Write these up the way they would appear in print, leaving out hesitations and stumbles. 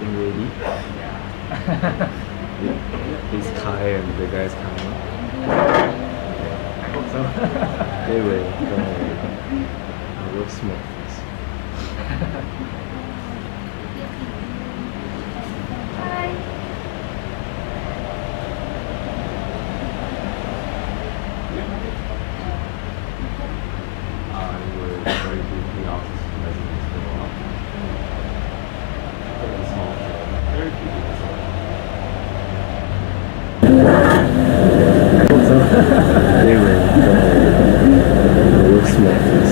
getting ready. He's Kai and the guy's coming. I hope so. They will. Don't worry. We'll smoke this. I will very briefly Artist In Residency Program. Very small, very few people. They will. We'll smoke this.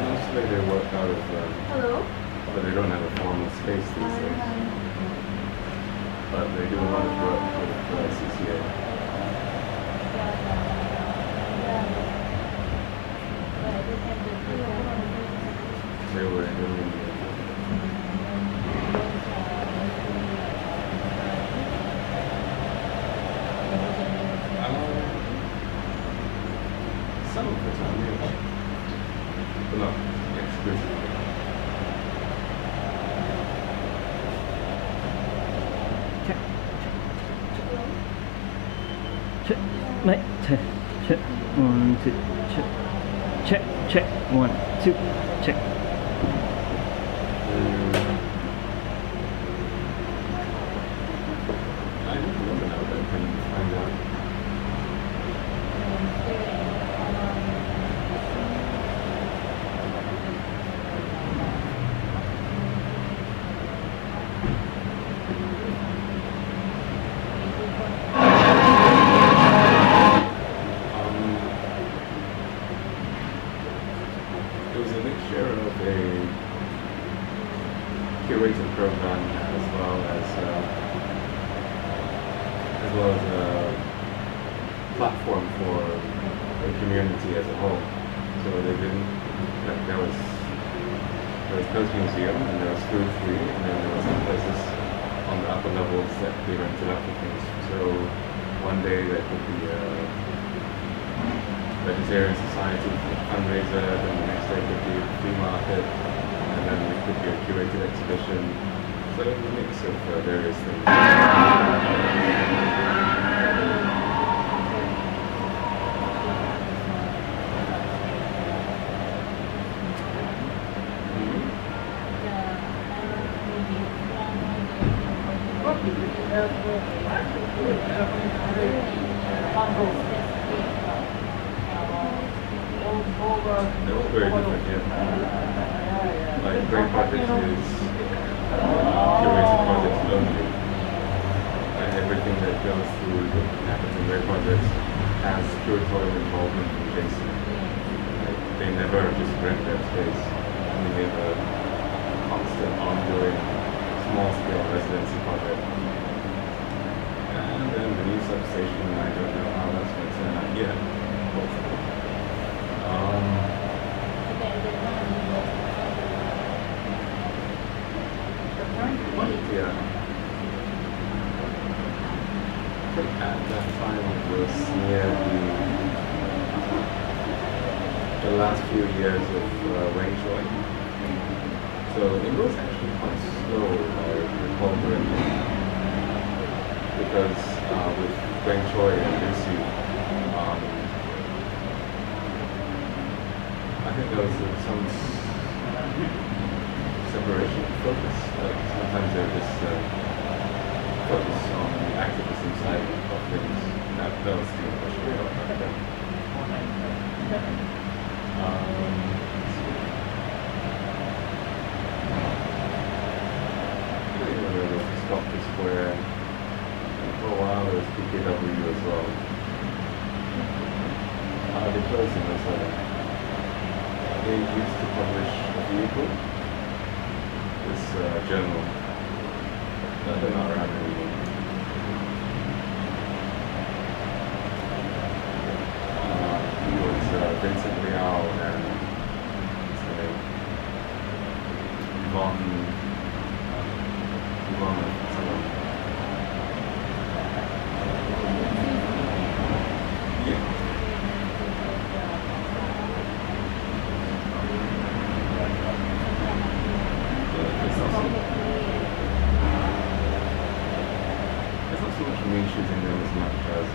Mostly they work out of, but they don't have a formal space these days. But they do a lot of work with CCA. They were in India. Some of the time, yeah. But not exclusively. Check, mate, check, check, 1, 2, check, check, check, 1, 2, check. I don't remember now, but I can find out. It was a mixture of a curated program as well as a platform for the community as a whole. So they didn't. There was Coast Museum and there was food free, and then there was some places on the upper levels that they rented out for things. So one day there could be a vegetarian society fundraiser, then the next day could be a flea market, and then it could be a curated exhibition. So it was a mix of various things. They're all very different, yeah. Like Great Projects is curated projects only. And everything that goes through that happens in Great Projects has curatorial involvement from Jason. Like, they never just rent their space. I mean, they have a constant, ongoing, small-scale residency project. And then the new substation, I don't know how that's going to turn out yet. Hopefully. Yeah. I think at that time it was near the last few years of Wang Choi. So it was actually quite slow, if I recall correctly. Because with Wang Choi and Lucy, I think there was some separation of focus. Sometimes they're just focus on the activism side of things. That was the impression I got back then. There was the Sculpture Square, and for a while there was PKW as well. They closed in this they used to publish a vehicle, this journal. They're not around anymore. There's not so much niches in them as much as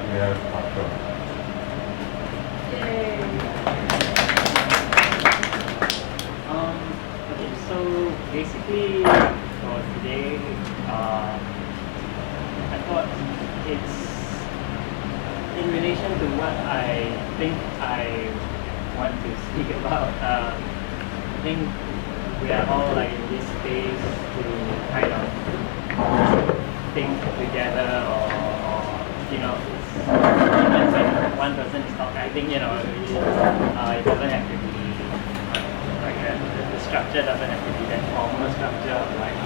A.I.R Program. Yay! Okay, so basically for today, I thought it's in relation to what I think I want to speak about. I think we are all like in this space to kind of think together, or you know, even when one person is talking, I think, you know, it doesn't have to be like the structure doesn't have to be that formal structure of like,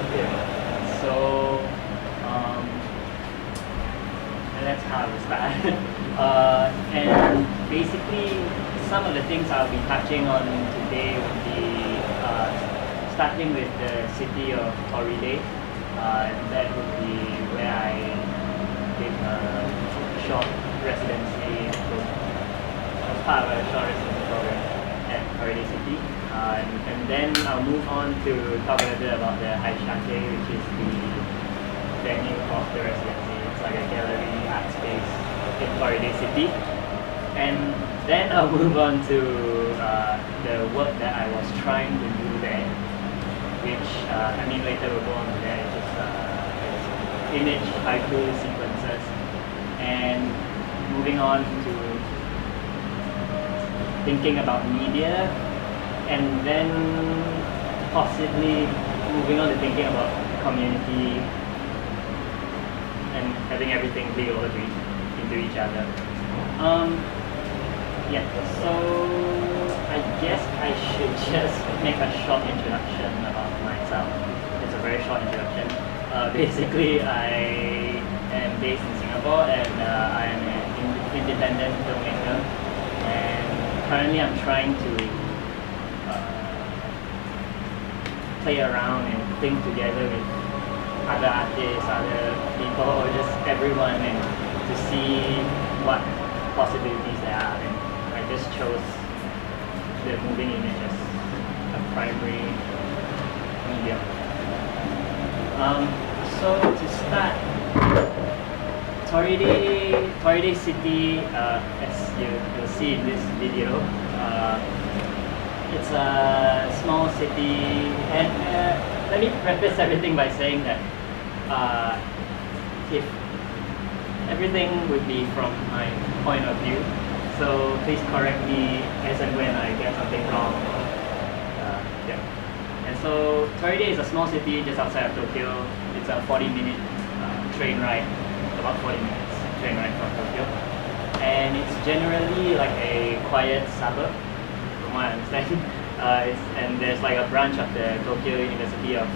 so and that's how we start. And basically some of the things I'll be touching on today would be starting with the city of Toride, and that would be where I did a short residency program, as part of a short residency program at Toride City. And then I'll move on to talk a little bit about the Haisyakkei, which is the venue of the residency. It's like a gallery art space in Toride City. And then I'll move on to the work that I was trying to do there, which I mean later we'll go on to that. It's just image haiku sequences, and moving on to thinking about media, and then possibly moving on to thinking about community and having everything bleed over into each other. Yeah, so I guess I should just make a short introduction about myself. It's a very short introduction. Basically, I am based in Singapore, and I am an independent filmmaker, and currently I'm trying to play around and think together with other artists, other people, or just everyone, and to see what possibilities there are. And I just chose the moving image as a primary medium. So to start, Toride City, as you'll see in this video, it's a small city, and let me preface everything by saying that if everything would be from my point of view, so please correct me as and when I get something wrong. Yeah. And so Toride is a small city just outside of Tokyo. It's a 40-minute train ride, about 40 minutes train ride from Tokyo, and it's generally like a quiet suburb, from what I understand. And there's like a branch of the Tokyo University of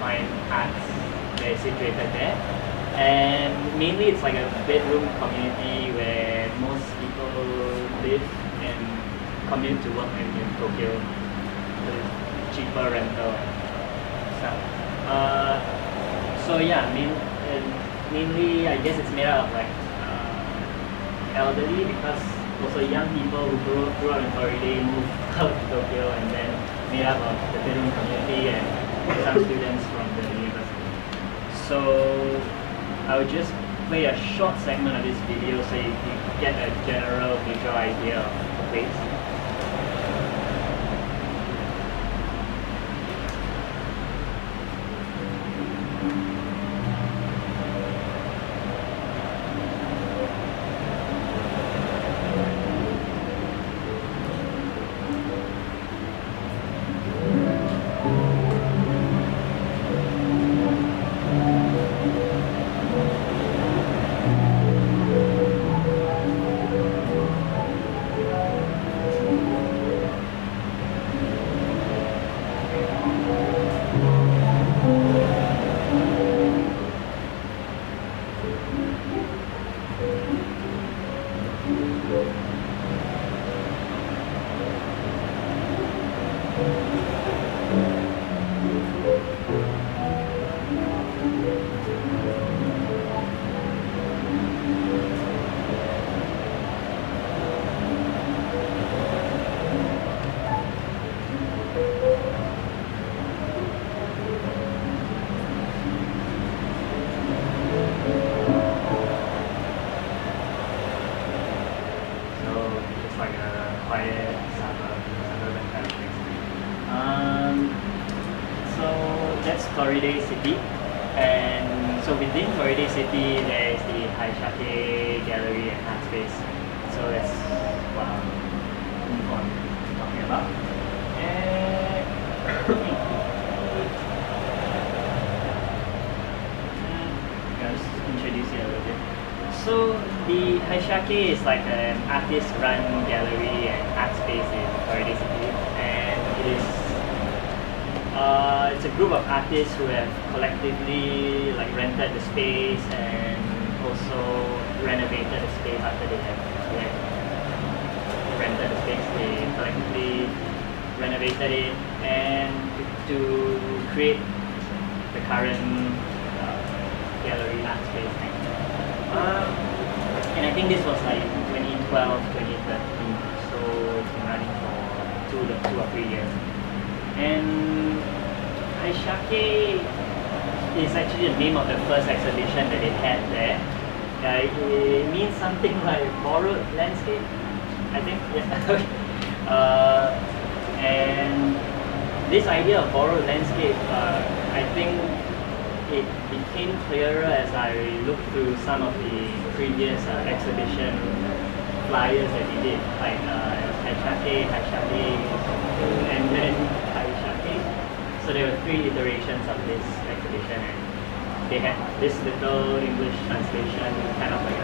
Fine Arts that is situated there. And mainly it's like a bedroom community where most people live and commute to work in Tokyo with cheaper rental and stuff. So yeah, mainly I guess it's made out of like elderly, because also young people who grew up in Toride moved out to Tokyo, and then made up of the bedroom community and some students from the university. So I will just play a short segment of this video so you get a general visual idea of the place. Toride City, and so within Toride City there is the Haisyakkei Gallery and art space. So that's what I'm talking about. And I'll just introduce you a little bit. So the Haisyakkei is like an artist-run gallery and art space in Toride City, and it is it's a group of artists who have collectively like rented the space and also renovated the space after they have rented the space. They collectively renovated it and to create the current gallery art space. And I think this was like 2012, 2013, so it's been running for two or 3 years. And Haisyakkei is actually the name of the first exhibition that they had there. It means something like borrowed landscape, I think. Yeah. And this idea of borrowed landscape, I think it became clearer as I looked through some of the previous exhibition flyers that they did, like Haisyakkei, and then Haisyakkei. So there were 3 iterations of this exhibition, and they had this little English translation, kind of like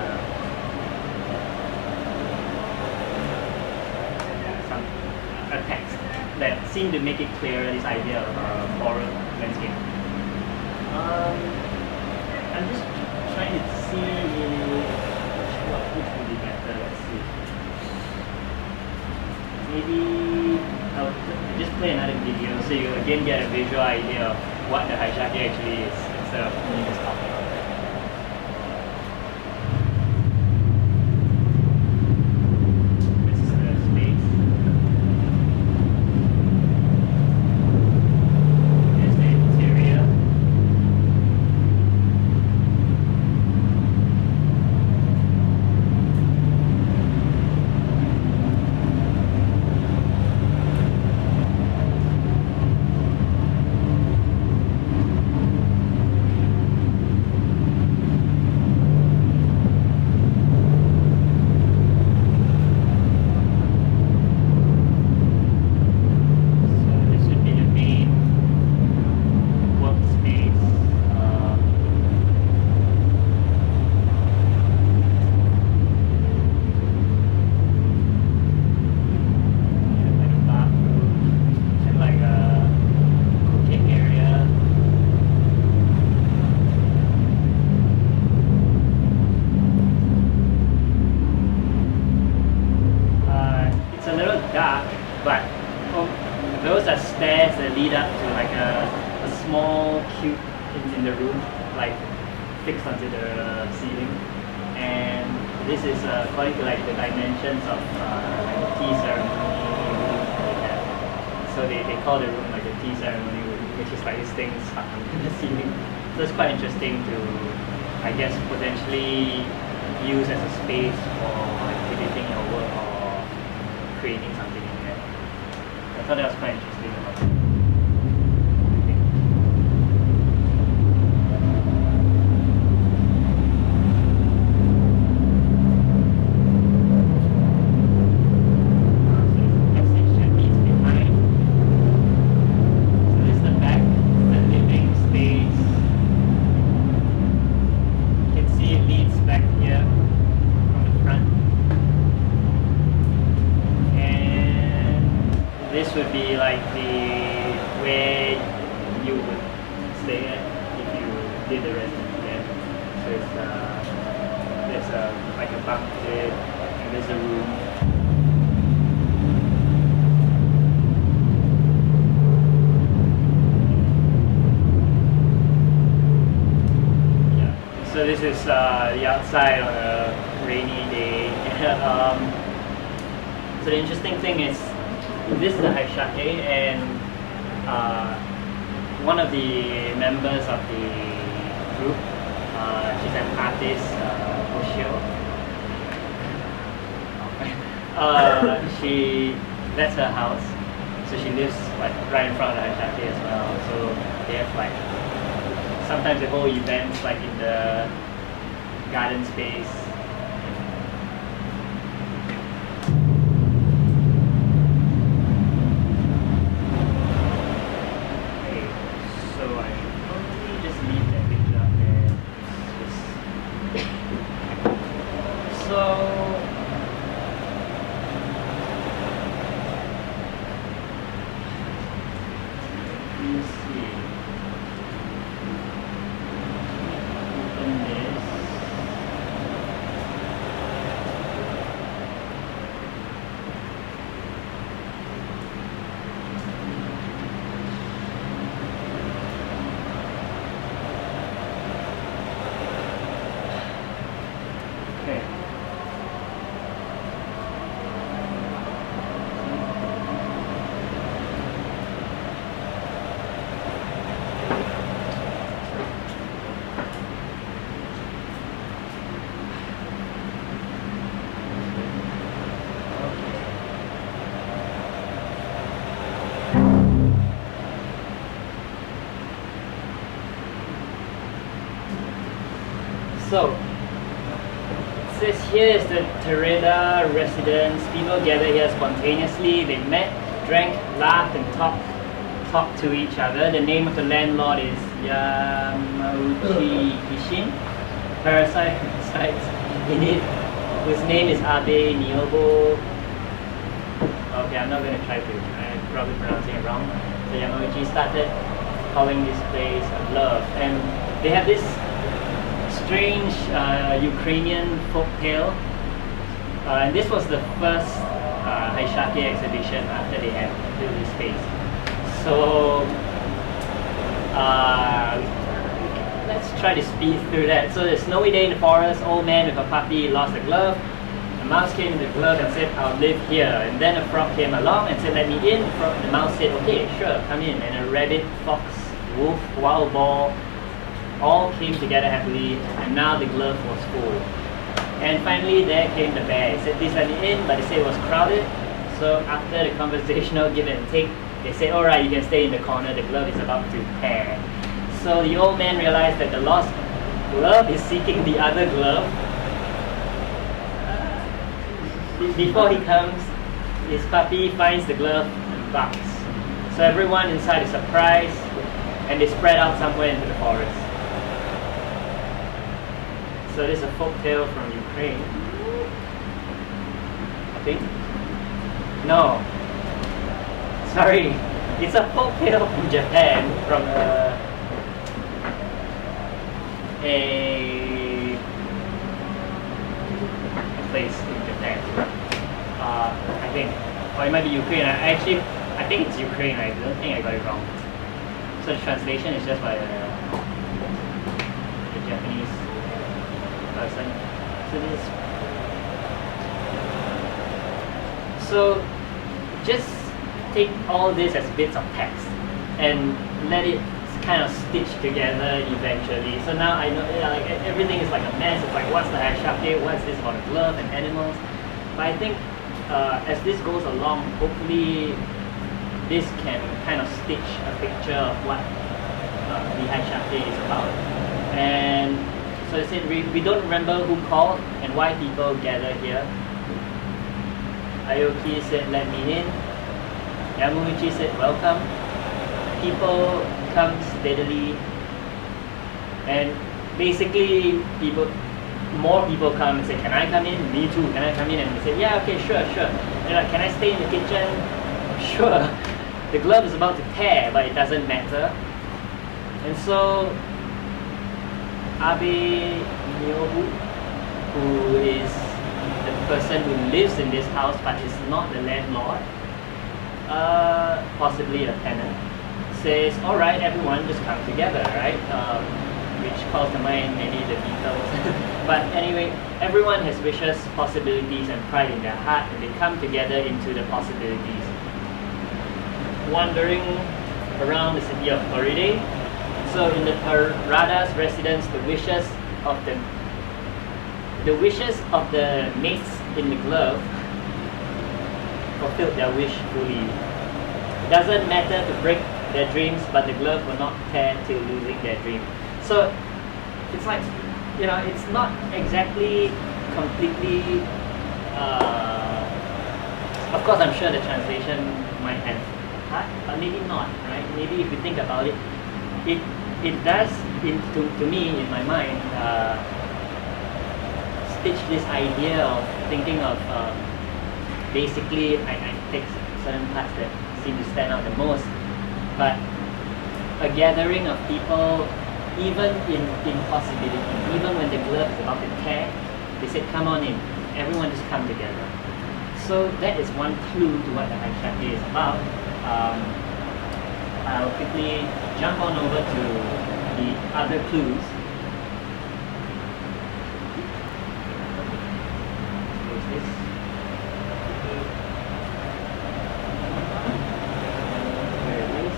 a text that seemed to make it clearer, this idea of borrowed landscape. I'm just trying to see which would be better. Let's see. Maybe I'll just play another video so you again get a visual idea of what the Haisyakkei actually is instead of me just talking about it. This is the space. Here's the interior. But those are stairs that lead up to like a small cube in the room, like fixed onto the ceiling. And this is according to like the dimensions of like the tea ceremony room that they have. So they call the room like the tea ceremony room, which is like this thing stuck onto the ceiling. So it's quite interesting to, I guess, potentially use as a space for exhibiting your work or creating something in there. I thought that was quite interesting about it. This would be like where you would stay at if you did the residency there. So it's there's like a bunk bed and there's a room. Yeah. So this is the outside on a rainy day. So the interesting thing is, this is the Haisyakkei, and one of the members of the group, she's an artist, that's her house, so she lives like right in front of the Haisyakkei as well. So they have like sometimes they hold events like in the garden space. Okay, so I should probably just leave that picture up there. So let me see. Open this. Okay. So, it says here is the Toride residence. People gather here spontaneously. They met, drank, laughed, and talked to each other. The name of the landlord is Yamauchi Ishin. Parasite resides in it, whose name is Abe Niobo. Okay, I'm not going to try to. I'm probably pronouncing it wrong. So Yamauchi started calling this place a love, and they have this strange Ukrainian folk tale, and this was the first Haisyakkei exhibition after they had built this space. So let's try to speed through that. So the snowy day in the forest, old man with a puppy lost a glove. A mouse came in the glove and said, "I'll live here." And then a frog came along and said, "Let me in." The mouse said, "Okay, sure, come in." And a rabbit, fox, wolf, wild boar all came together happily, and now the glove was full. And finally there came the bear. He said, "Please let me in," but they said it was crowded. So after the conversational give and take, they said, "Alright, you can stay in the corner, the glove is about to tear." So the old man realized that the lost glove is seeking the other glove. Before he comes, his puppy finds the glove and barks. So everyone inside is surprised, and they spread out somewhere into the forest. So this is a folk tale from Ukraine, I think. No, sorry, it's a folk tale from Japan, from a place in Japan. I think, or it might be Ukraine. I think it's Ukraine. I don't think I got it wrong. So the translation is just by the Japanese person. So just take all this as bits of text and let it kind of stitch together eventually. So now I know, like everything is like a mess. It's like, what's the Haisyakkei? What's this about a glove and animals? But I think as this goes along, hopefully this can kind of stitch a picture of what the Haisyakkei is about. And so I said we don't remember who called and why people gather here. Aoki said, "Let me in." Yamuichi said, "Welcome." People come steadily, and basically more people come and say, "Can I come in?" "Me too, can I come in?" And they say, "Yeah, okay, sure." They're like, "Can I stay in the kitchen?" "Sure." The glove is about to tear, but it doesn't matter. And so Abe Nyobu, who is the person who lives in this house but is not the landlord, possibly a tenant, says, "Alright, everyone just come together," right? Which calls to mind maybe the Beatles. But anyway, everyone has wishes, possibilities, and pride in their heart, and they come together into the possibilities. Wandering around the city of Toride. So in the Torada's residence, the wishes of the mates in the glove fulfilled their wish fully. It doesn't matter to break their dreams, but the glove will not tear till losing their dream. So it's like, you know, it's not exactly completely. Of course, I'm sure the translation might have cut, but maybe not, right? Maybe if you think about it, it does, to me, in my mind, stitch this idea of thinking of basically, I take certain parts that seem to stand out the most, but a gathering of people, even in impossibility, even when the glove is about to tear, they said, come on in, everyone just come together. So that is one clue to what the Haisyakkei is about. I'll quickly jump on over to the other clues. Close this. There it is.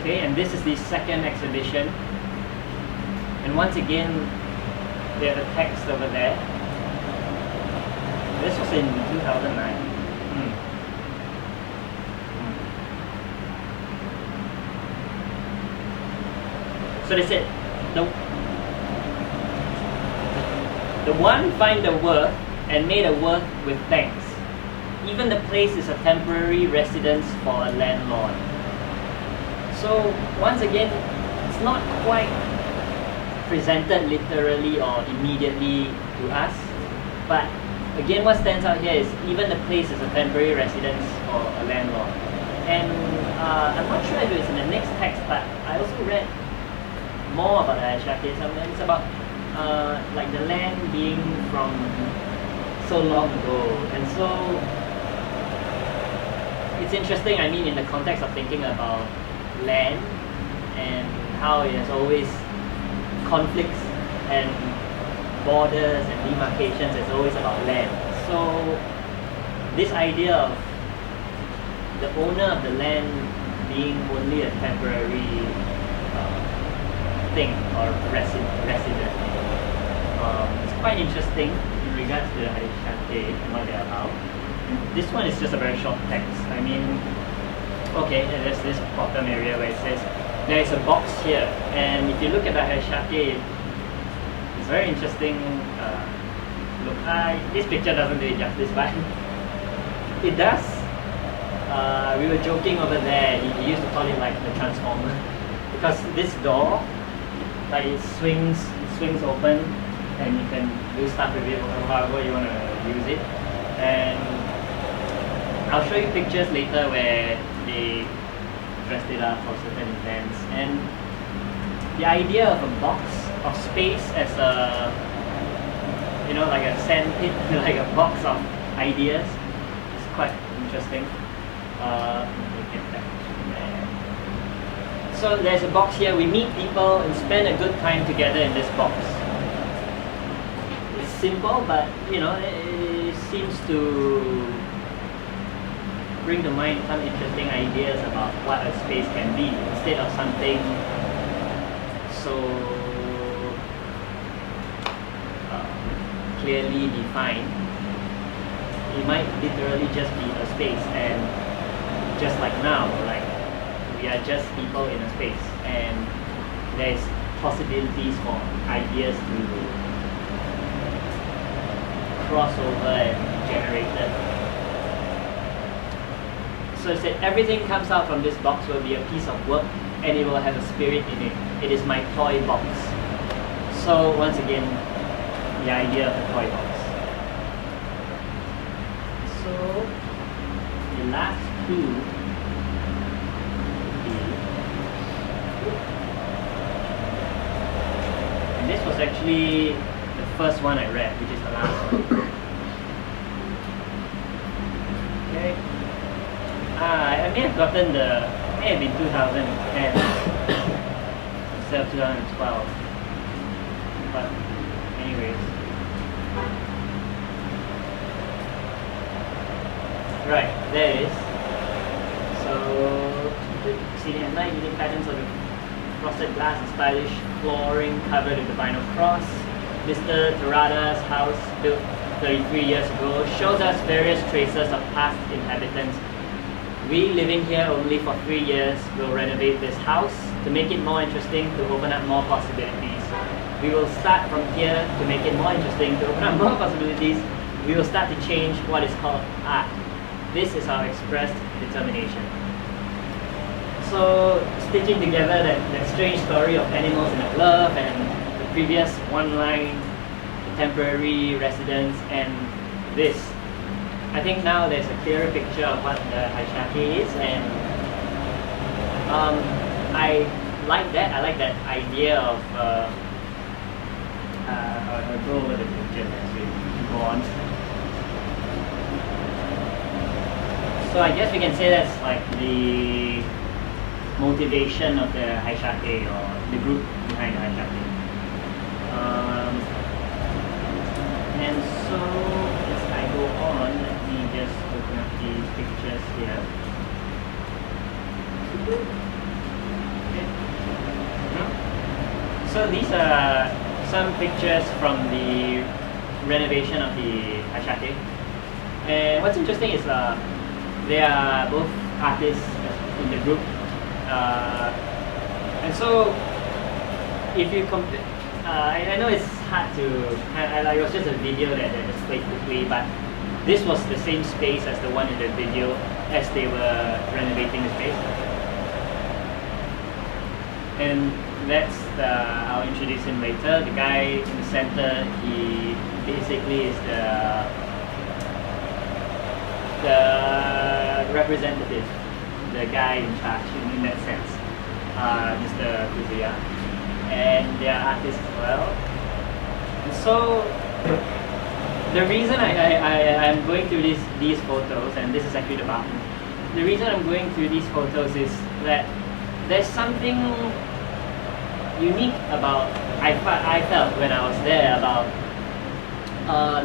Okay, and this is the second exhibition. And once again, there's a text over there. This was in 2009. So they said, the one find the worth and made a worth with thanks. Even the place is a temporary residence for a landlord. So once again, it's not quite presented literally or immediately to us, but again, what stands out here is even the place is a temporary residence for a landlord. And I'm not sure if it's in the next text, but I also read more about the Haisyakkei. It's about like the land being from so long ago. And so it's interesting, I mean, in the context of thinking about land and how it has always conflicts and borders and demarcations is always about land. So this idea of the owner of the land being only a temporary thing or resident is quite interesting in regards to the Haisyakkei and what they're about. This one is just a very short text. I mean, okay, there's this bottom area where it says there is a box here, and if you look at the Haisyakkei, it's very interesting. Look, this picture doesn't do it justice, but it does. We were joking over there. He used to call it like the transformer, because this door, like it swings open, and you can do stuff with it however you want to use it. And I'll show you pictures later where they dressed it up for certain events. And the idea of a box of space as a, you know, like a sandpit, like a box of ideas, is quite interesting. Let me get back there. So there's a box here. We meet people and spend a good time together in this box. It's simple, but you know, it seems to bring to mind some interesting ideas about what a space can be, instead of something so clearly defined. It might literally just be a space, and just like now, like we are just people in a space, and there's possibilities for ideas to cross over and be generated. So it said everything comes out from this box will be a piece of work, and it will have a spirit in it. It is my toy box. So once again, the idea of a toy box. So the last clue would be, and this was actually the first one I read, which is the last one. Okay. I may have gotten the, may have been 2010 instead of 2012. But anyways. Right, there it is. So see at night unique patterns of frosted glass and stylish flooring covered with the vinyl cross. Mr. Toride's house, built 33 years ago, shows us various traces of past inhabitants. we living here only for 3 years will renovate this house to make it more interesting, to open up more possibilities. We will start from here to make it more interesting, to open up more possibilities. We will start to change what is called art. This is our expressed determination. So, stitching together that strange story of animals in a glove and the previous one-line temporary residence and this, I think now there's a clearer picture of what the Haisyakkei is, and I like that. I like that idea of. I'll go over the picture as we go on. So I guess we can say that's like the motivation of the Haisyakkei, or the group behind the Haisyakkei. And so as I go on, let me just open up these pictures here. Okay. So these are some pictures from the renovation of the Haisyakkei. And what's interesting is they are both artists in the group. And so if you compare, I know it's hard to, it was just a video that I just played quickly, but this was the same space as the one in the video as they were renovating the space. And that's I'll introduce him later. The guy in the center, he basically is the representative, the guy in charge in that sense, Mr. Kuzuya. And they are artists as well. And so the reason I'm going through these photos, and this is actually the bathroom, the reason I'm going through these photos is that there's something unique about, I felt when I was there, about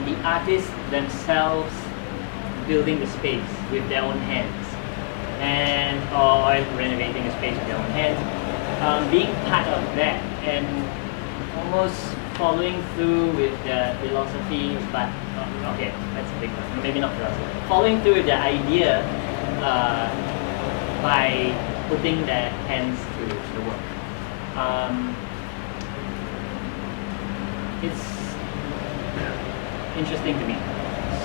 the artists themselves building the space with their own hands, and or renovating a space with their own hands, being part of that and almost following through with the philosophy, but okay, that's a big one, maybe not philosophy, following through with the idea by putting their hands to the work. It's interesting to me.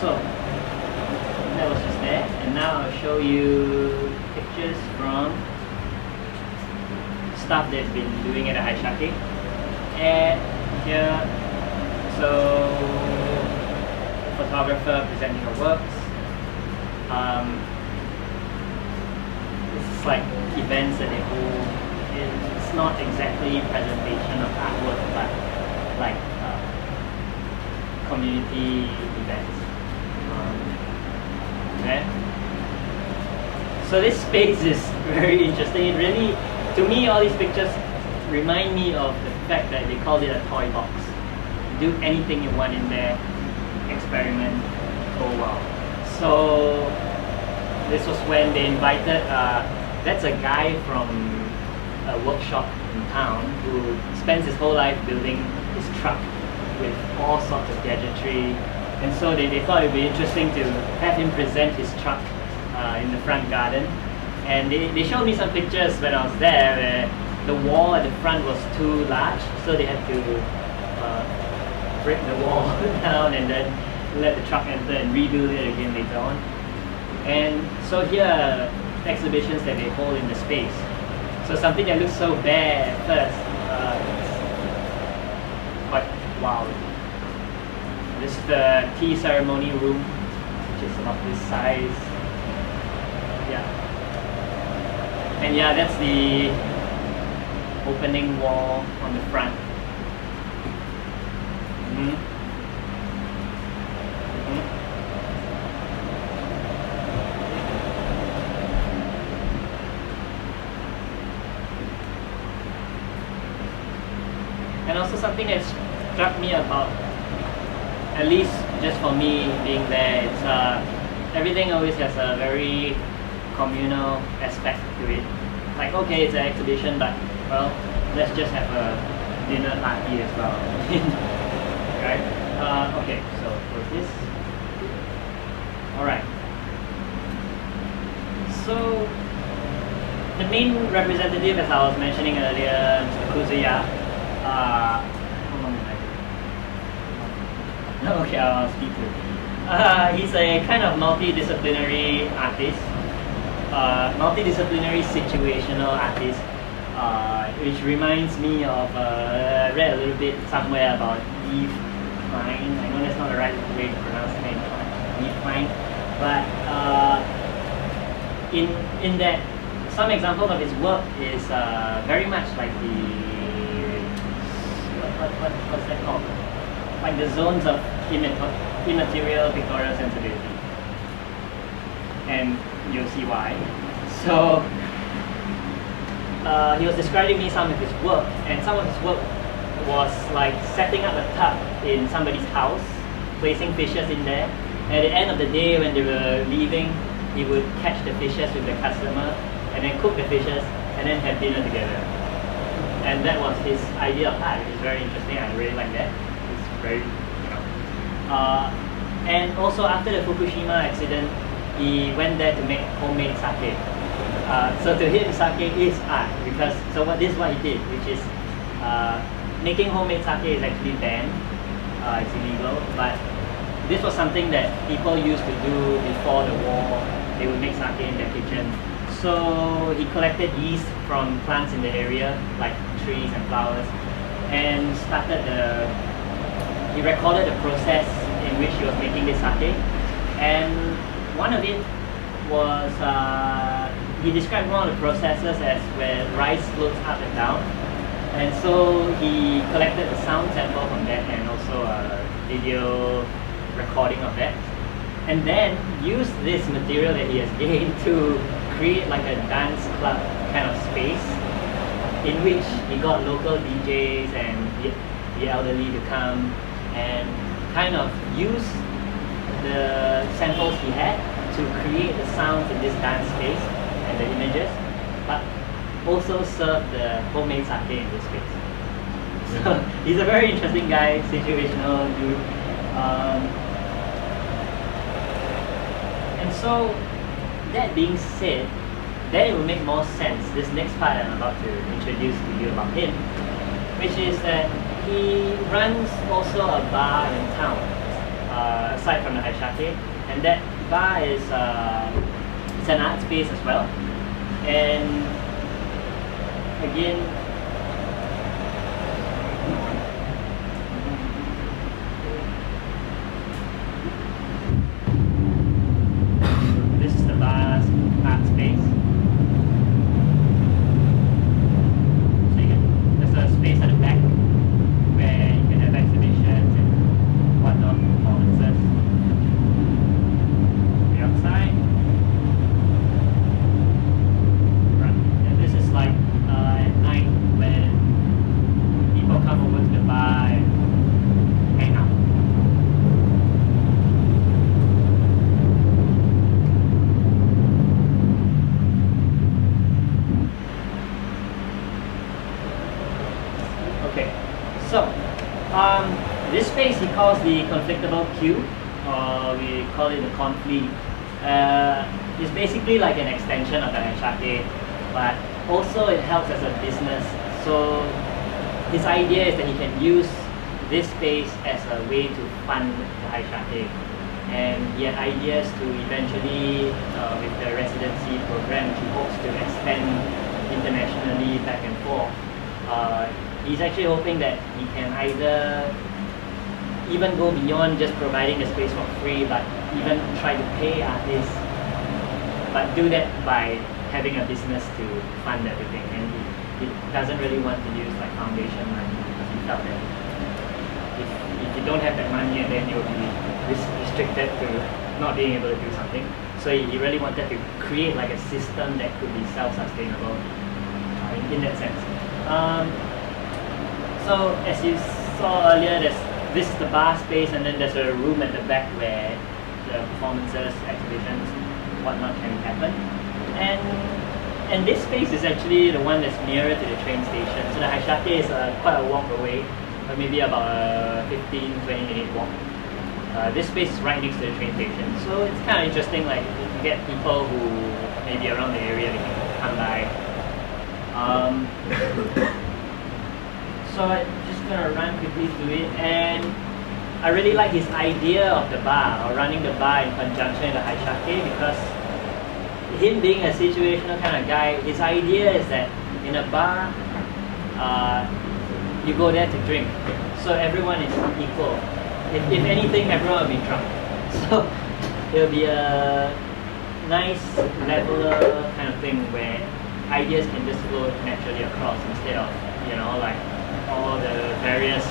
So that was just there, and now I'll show you pictures from stuff they've been doing at the Haisyakkei. And here, so photographer presenting her works. This is like events that they hold. It's not exactly presentation of artwork, but like community events. Okay. So this space is very interesting. It really, to me, all these pictures remind me of the fact that they called it a toy box. Do anything you want in there, experiment. Oh wow. So this was when they invited, that's a guy from a workshop in town who spends his whole life building his truck with all sorts of gadgetry. And so they thought it would be interesting to have him present his truck in the front garden. And they showed me some pictures when I was there where the wall at the front was too large, so they had to break the wall down and then let the truck enter and rebuild it again later on. And so here are exhibitions that they hold in the space. So something that looks so bare at first, it's quite wild. This is the tea ceremony room, which is about this size. Yeah. And yeah, that's the opening wall on the front. And also something that struck me about, at least just for me being there, it's everything always has a very communal aspect to it. Like, okay, it's an exhibition, but well, let's just have a dinner party as well. Right? Okay, so what's this? Alright. So main representative, as I was mentioning earlier, Mr. Kuzuya, how long am I? Okay, I'll speak to him. He's a kind of multidisciplinary artist, multidisciplinary situational artist, which reminds me of, I read a little bit somewhere about Eve Klein. I know that's not the right way to pronounce the name, Eve Klein, but in that, some examples of his work is very much like the, what's that called? Like the zones of immaterial pictorial sensibility. And you'll see why. So, he was describing me some of his work, and some of his work was like setting up a tub in somebody's house, placing fishes in there. At the end of the day, when they were leaving, he would catch the fishes with the customer, and then cook the fishes, and then have dinner together. And that was his idea of art, which is very interesting. I really like that. It's very, and also after the Fukushima accident, he went there to make homemade sake. So to him, sake is art, because this is what he did, which is making homemade sake is actually banned. It's illegal, but this was something that people used to do before the war. They would make sake in their kitchen. So he collected yeast from plants in the area, like trees and flowers, and he recorded the process in which he was making this sake. And one of it was, he described one of the processes as where rice floats up and down. And so he collected the sound sample from that and also a video recording of that. And then used this material that he has gained to create like a dance club kind of space in which he got local DJs and the elderly to come and kind of use the samples he had to create the sounds in this dance space and the images, but also serve the homemade sake in this space. So he's a very interesting guy, situational dude. And so, that being said, then it will make more sense, this next part I'm about to introduce to you about him, which is that he runs also a bar in town, aside from the Haisyakkei, and that bar is it's an art space as well. And again, this is the bar's art space. So there's a space at the back where you can have exhibitions and whatnot, performances. The outside. Right. And this is like at night when people come over to the bar and hang out. Okay, so this space he calls the conflictable cube, or we call it the conflict. It's basically like an extension of the Haisyakkei, but also it helps as a business. So his idea is that he can use this space as a way to fund the Haisyakkei, and he had ideas to eventually, with the residency program, which he hopes to extend internationally back and forth. He's actually hoping that he can either even go beyond just providing the space for free, but even try to pay artists, but do that by having a business to fund everything. And he doesn't really want to use like foundation money, because he felt that if you don't have that money, and then you'll be restricted to not being able to do something. So he really wanted to create like a system that could be self-sustainable in that sense. So as you saw earlier, this is the bar space, and then there's a room at the back where the performances, exhibitions, whatnot can happen. And this space is actually the one that's nearer to the train station. So the Haisyakkei is quite a walk away, maybe about a 15-20 minute walk. This space is right next to the train station. So it's kind of interesting, like you get people who maybe around the area, they can come by, Um, so I'm just gonna run quickly through it, and I really like his idea of the bar, or running the bar in conjunction with the Haisyakkei, because him being a situational kind of guy, his idea is that in a bar, you go there to drink, so everyone is equal. If anything, everyone will be drunk. So it'll be a nice leveler kind of thing where ideas can just flow naturally across instead of, you know, like all the various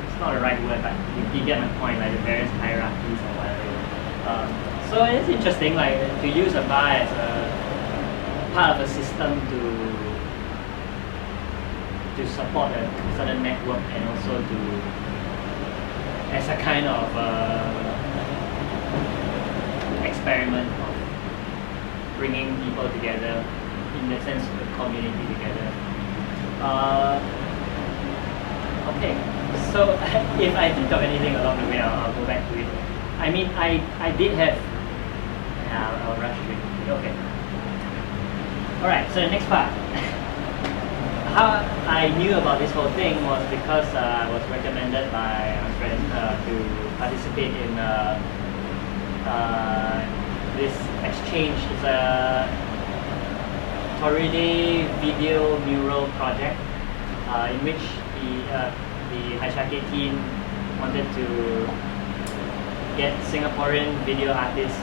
it's not the right word, but you get my point, like the various hierarchies or whatever. So it's interesting, like to use a bar as a part of a system to support a certain network, and also to as a kind of experiment of bringing people together, in the sense of the community together. Okay, so if I think of anything along the way, I'll go back to it. I mean, I did have. I'll rush through it. Okay. All right. So the next part. How I knew about this whole thing was because I was recommended by my friend to participate in this exchange. It's a Toride video mural project in which the Haisyakkei team wanted to get Singaporean video artists'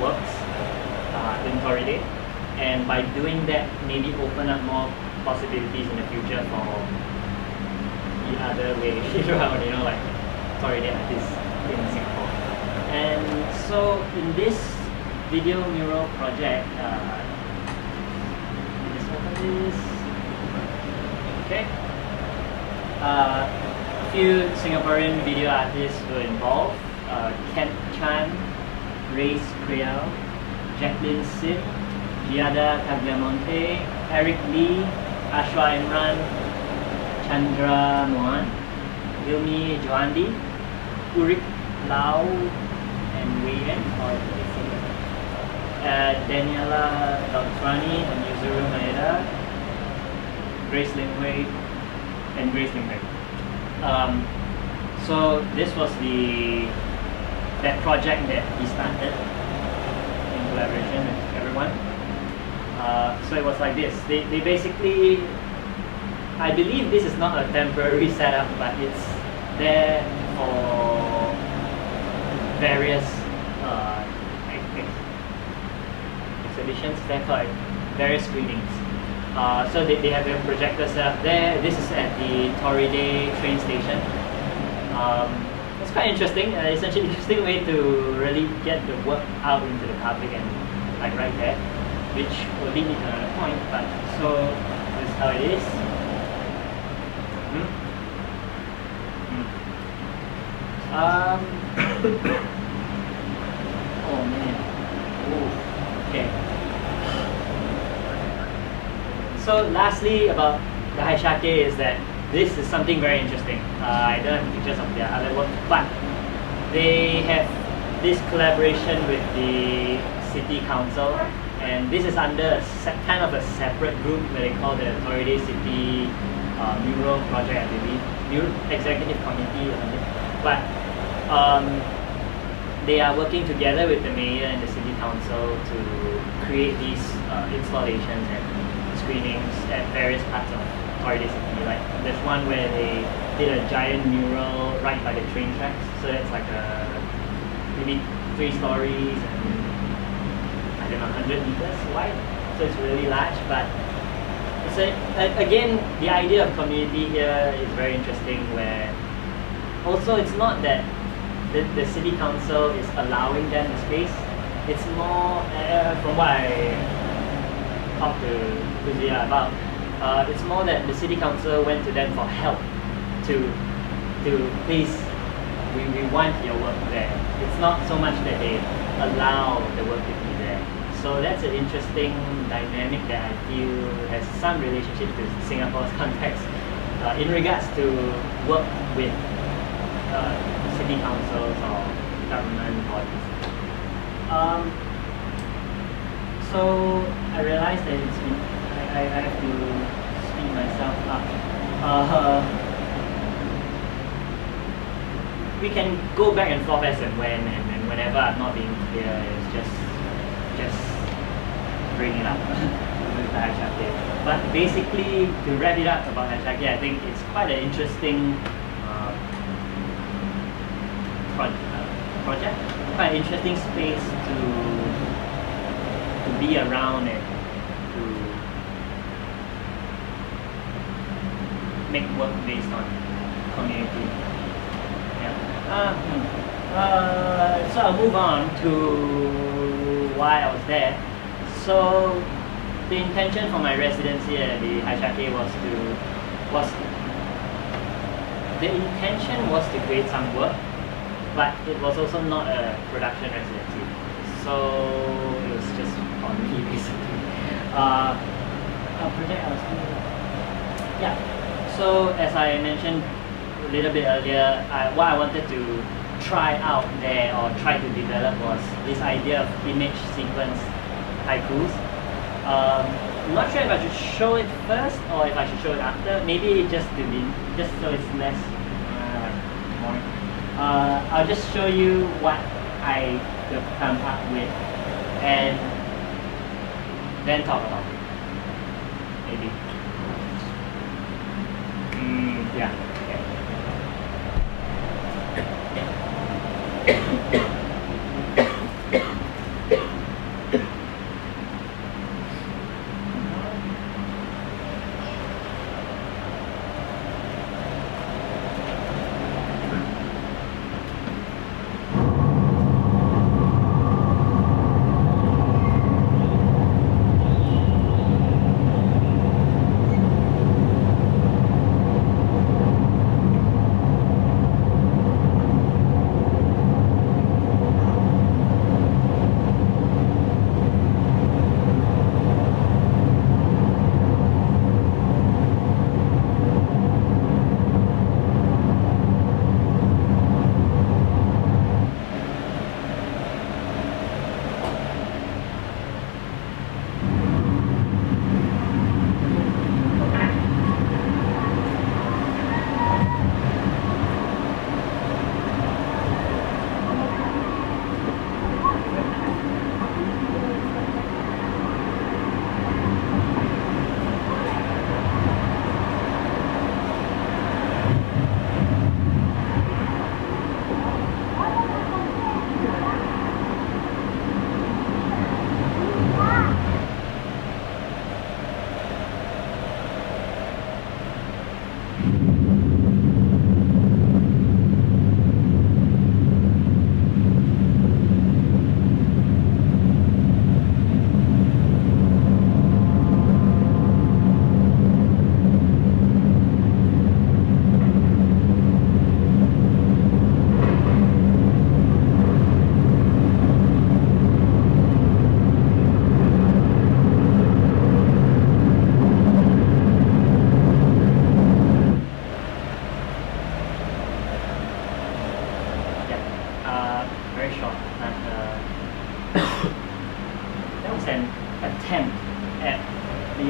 works in Toride, and by doing that, maybe open up more possibilities in the future for the other way around, you know, like Toride artists in Singapore. And so in this video mural project, okay, a few Singaporean video artists were involved. Kent Chan, Grace Creal, Jacqueline Sid, Giada Tagliamonte, Eric Lee, Ashwa Imran, Chandra Mohan, Hilmi Johandi, Urik Lau and Wayan, or Daniela Daltrani and Yuzuru Maeda, Grace Lingwei, and Grace Lingwei. So this was that project that he started in collaboration with everyone. So it was like this. They basically, I believe this is not a temporary setup, but it's there for various exhibitions, they're called various screenings. So they have a projector set up there. This is at the Toride train station. It's quite interesting. It's an interesting way to really get the work out into the public, and like right there, which will lead me to another point. But so this is how it is. Oh man. Ooh. Okay. So lastly about the Haisyakkei is that this is something very interesting. I don't have pictures of their other work, but they have this collaboration with the City Council, and this is under kind of a separate group that they call the Toride City Mural Project, I believe, Mural Executive Committee or something. But they are working together with the mayor and the City Council to create these installations and screenings at various parts of Toride City. Like there's one where they did a giant mural right by the train tracks, so that's like maybe 3 stories and I don't know 100 meters wide. So it's really large, but it's again the idea of community here is very interesting. Where also it's not that the City Council is allowing them the space. It's more from what I talked to Zia about. It's more that the City Council went to them for help to please, we want your work there. It's not so much that they allow the work to be there. So that's an interesting dynamic that I feel has some relationship to Singapore's context in regards to work with city councils or government bodies. So I realized that it's been, I have to speed myself up. We can go back and forth as and when, and whenever I'm not being clear, it's just bring it up with the Haisyakkei. But basically, to wrap it up about Haisyakkei, I think it's quite an interesting project, quite an interesting space to be around and to make work based on community. So I'll move on to why I was there. So the intention for my residency at the Haisyakkei the intention was to create some work, but it was also not a production residency. So it was just on me basically. A project I was doing. Yeah. So as I mentioned a little bit earlier, what I wanted to try out there or try to develop was this idea of image sequence haikus. I'm not sure if I should show it first or if I should show it after. Maybe just so it's less more. I'll just show you what I will come up with and then talk about it. Maybe. Yeah. Okay.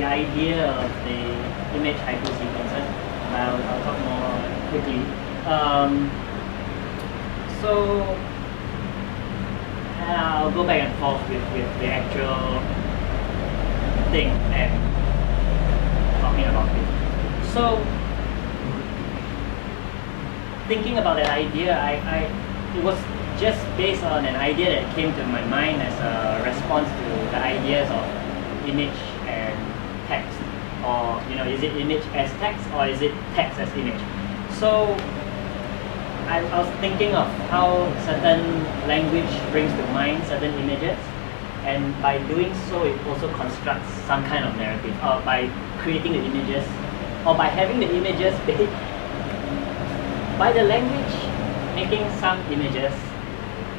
Idea of the image haiku sequences. I'll talk more quickly. So I'll go back and forth with the actual thing and talking about it. So thinking about that idea, it was just based on an idea that came to my mind as a response to the ideas of image and text, or is it image as text or is it text as image? So I was thinking of how certain language brings to mind certain images, and by doing so it also constructs some kind of narrative, or by creating the images, or by having the images by the language making some images,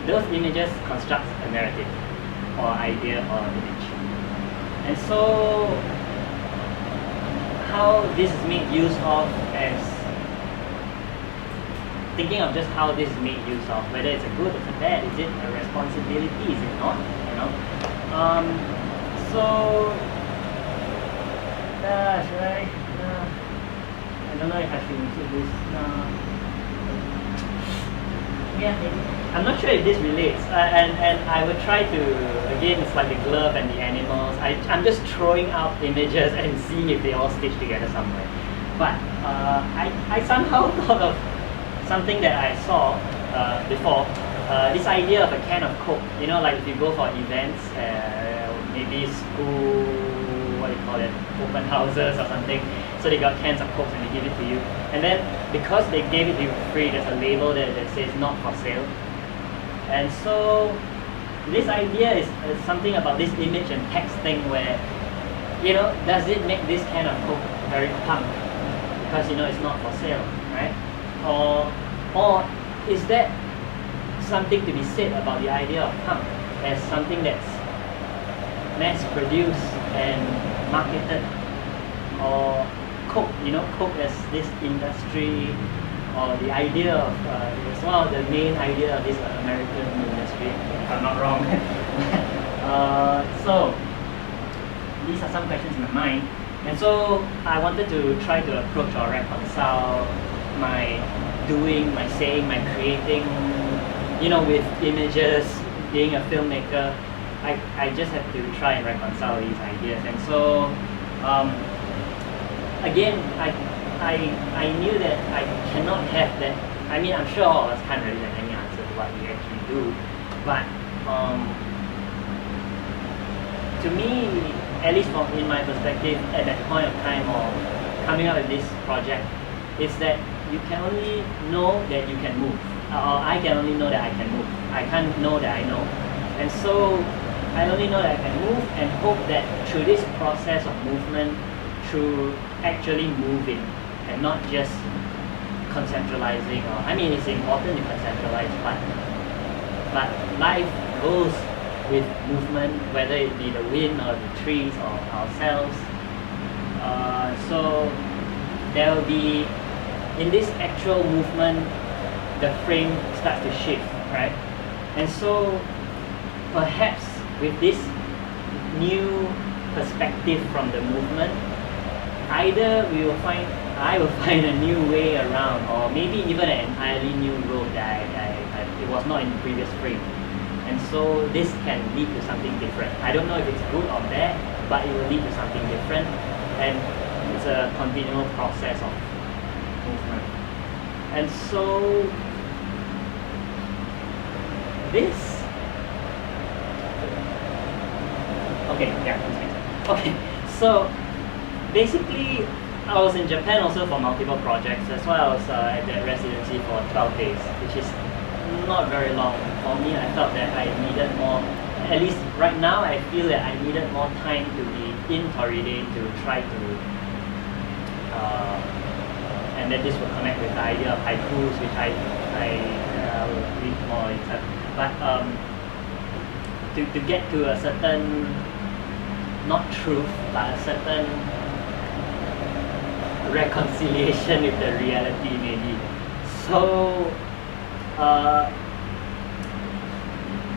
those images construct a narrative or idea or image. And so how this is made use of, as thinking of just how this is made use of, whether it's a good or a bad, is it a responsibility, is it not, So, should I? I don't know if I should include this. Yeah, maybe. I'm not sure if this relates. And I would try to, again, it's like the glove and the animals. I'm just throwing out images and seeing if they all stitch together somewhere. But I somehow thought of something that I saw before. This idea of a can of Coke. You know, like if you go for events, maybe school, what do you call it, open houses or something. So they got cans of Coke and they give it to you. And then because they gave it to you for free, there's a label there that says not for sale. And so this idea is something about this image and text thing where, you know, does it make this can of Coke very punk? Because, you know, it's not for sale, right? Or is that something to be said about the idea of punk as something that's mass-produced and marketed? Or Coke, you know, Coke as this industry, or the idea of, it's one of the main idea of this American industry, if I'm not wrong. So, these are some questions in my mind. And so, I wanted to try to approach or reconcile my doing, my saying, my creating, you know, with images, being a filmmaker. I just have to try and reconcile these ideas. And so, again, I knew that I cannot have that. I mean, I'm sure all of us can't really have any answer to what we actually do. But to me, at least from in my perspective, at that point of time or coming up with this project, is that you can only know that you can move. Or I can only know that I can move. I can't know that I know. And so I only know that I can move and hope that through this process of movement, through actually moving and not just conceptualizing, or I mean, it's important to conceptualize, but life goes with movement, whether it be the wind or the trees or ourselves. So there will be, in this actual movement, the frame starts to shift, right? And so perhaps with this new perspective from the movement, either I will find a new way around, or maybe even an entirely new road that it was not in the previous frame. And so this can lead to something different. I don't know if it's good or bad, but it will lead to something different. And it's a continual process of movement. And so this, okay, yeah, okay. So basically, I was in Japan also for multiple projects. That's why I was at the residency for 12 days, which is not very long. For me, I felt that I needed more, at least right now, I feel that I needed more time to be in Toride to try to, and then this will connect with the idea of haikus, which I will read more later. But to get to a certain, not truth, but a certain reconciliation with the reality maybe. So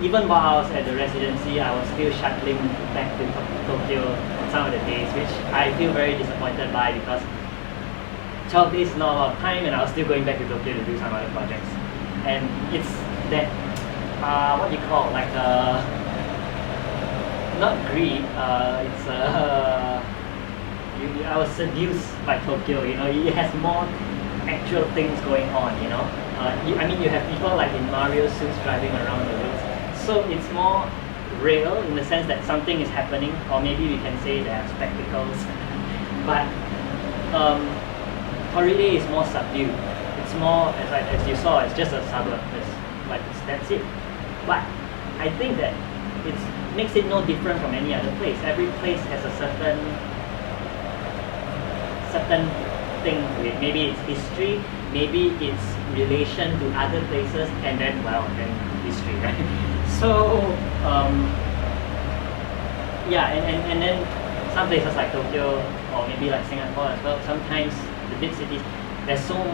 even while I was at the residency, I was still shuttling back to Tokyo on some of the days, which I feel very disappointed by, because 12 days is not a lot of time and I was still going back to Tokyo to do some other projects. And it's that, what do you call, like not greed, it's I was seduced by Tokyo, you know, it has more actual things going on, you know. I mean, you have people like in Mario suits driving around the roads. So it's more real in the sense that something is happening, or maybe we can say there are spectacles. But Toride is more subdued. It's more, as you saw, it's just a suburb. That's it. But I think that it makes it no different from any other place. Every place has a certain thing to it. Maybe it's history, maybe it's relation to other places, and then, well, then history, right? So, yeah, and then some places like Tokyo, or maybe like Singapore as well, sometimes the big cities, there's so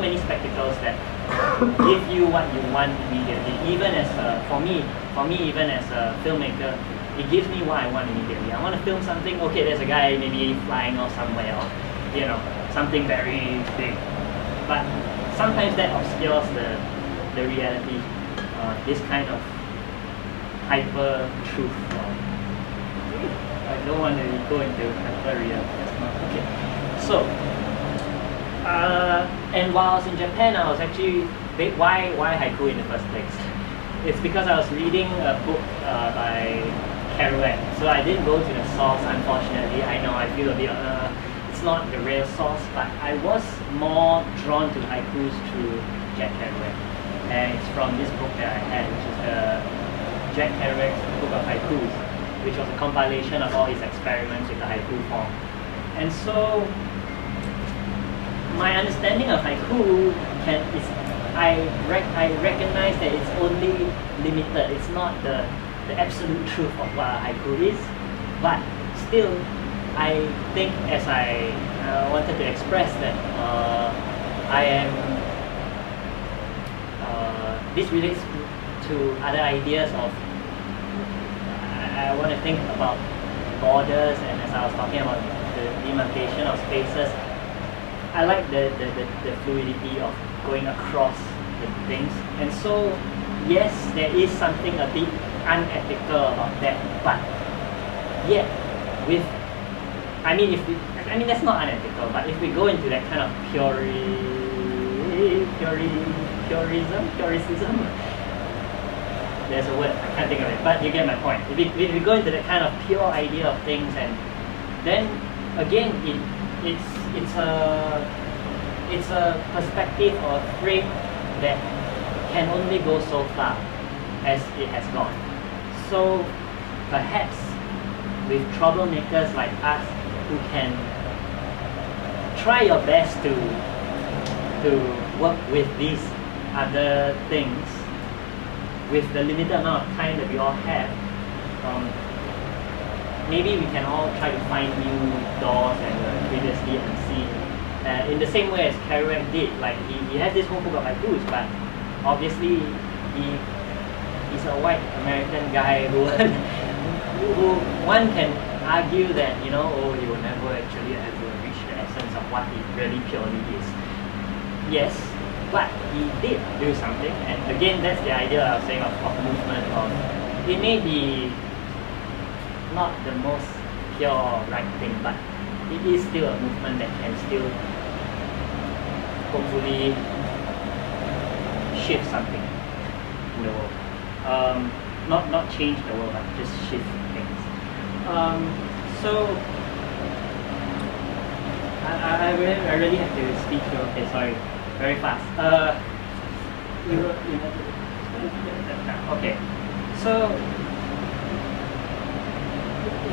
many spectacles that give you what you want immediately. Even as, for me, for me, even as a filmmaker, it gives me what I want immediately. I want to film something, okay, there's a guy maybe flying off somewhere, or, you know, something very big. But sometimes that obscures the reality, this kind of hyper truth. I don't want to go into hyper reality, that's not okay. So, and while I was in Japan, I was actually, why haiku in the first place? It's because I was reading a book by Kerouac. So I didn't go to the source, unfortunately. I know I feel a bit, it's not the real source, but I was more drawn to haikus through Jack Kerouac. And it's from this book that I had, which is Jack Kerouac's Book of Haikus, which was a compilation of all his experiments with the haiku form. And so, my understanding of haiku I recognize that it's only limited. It's not the absolute truth of what a haiku is, but still, I think as I wanted to express that I am. This relates to other ideas of. I want to think about borders, and as I was talking about the demarcation of spaces, I like the fluidity of going across the things. And so, yes, there is something a bit unethical about that, but yet, that's not unethical, but if we go into that kind of puricism, there's a word, I can't think of it, but you get my point. If we go into that kind of pure idea of things, and then again, it's a perspective or a frame that can only go so far as it has gone. So perhaps with troublemakers like us who can try your best to work with these other things with the limited amount of time that we all have, maybe we can all try to find new doors and previously unseen. In the same way as Kerouac did, like he has this whole book of haikus, but obviously he's a white American guy who one can argue that, you know, he will never actually ever reach the essence of what it really purely is. Yes, but he did do something, and again, that's the idea I was saying of movement. It may be not the most pure right thing, but it is still a movement that can still hopefully shift something in the world. Not change the world, but just shift things. So I really have to speak to. Okay, sorry, very fast. Okay, so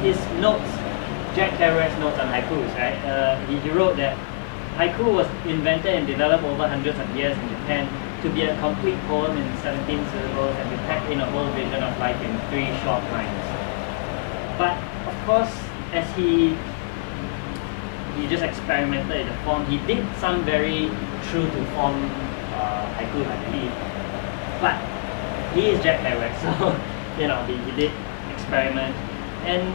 his notes, Jack Kerouac's notes on haikus, right? He wrote that haiku was invented and developed over hundreds of years in Japan to be a complete poem in 17 syllables and to pack in a whole vision of life in 3 short lines. But of course, as he just experimented in the form, he did some very true to form haiku, I believe. But he is Jack Kerouac, so you know he did experiment, and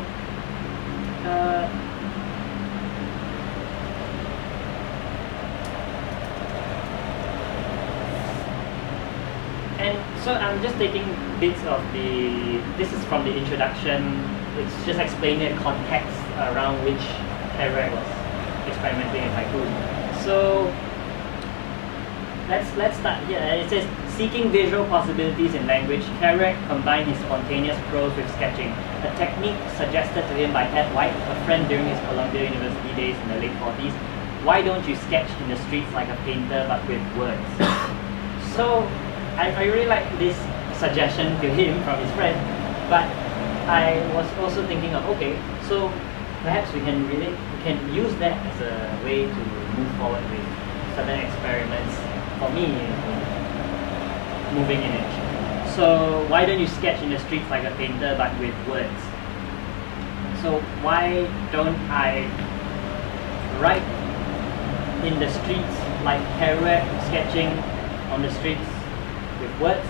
so I'm just taking bits of this is from the introduction. It's just explaining the context around which Kerouac was experimenting in haiku. So let's start here. It says, seeking visual possibilities in language, Kerouac combined his spontaneous prose with sketching, a technique suggested to him by Ed White, a friend during his Columbia University days in the late 40s. Why don't you sketch in the streets like a painter but with words? So I really like this suggestion to him from his friend, but I was also thinking of, okay, so perhaps we can use that as a way to move forward with certain experiments for me in moving image. So why don't you sketch in the streets like a painter but with words? So why don't I write in the streets like Kerouac sketching on the streets with words,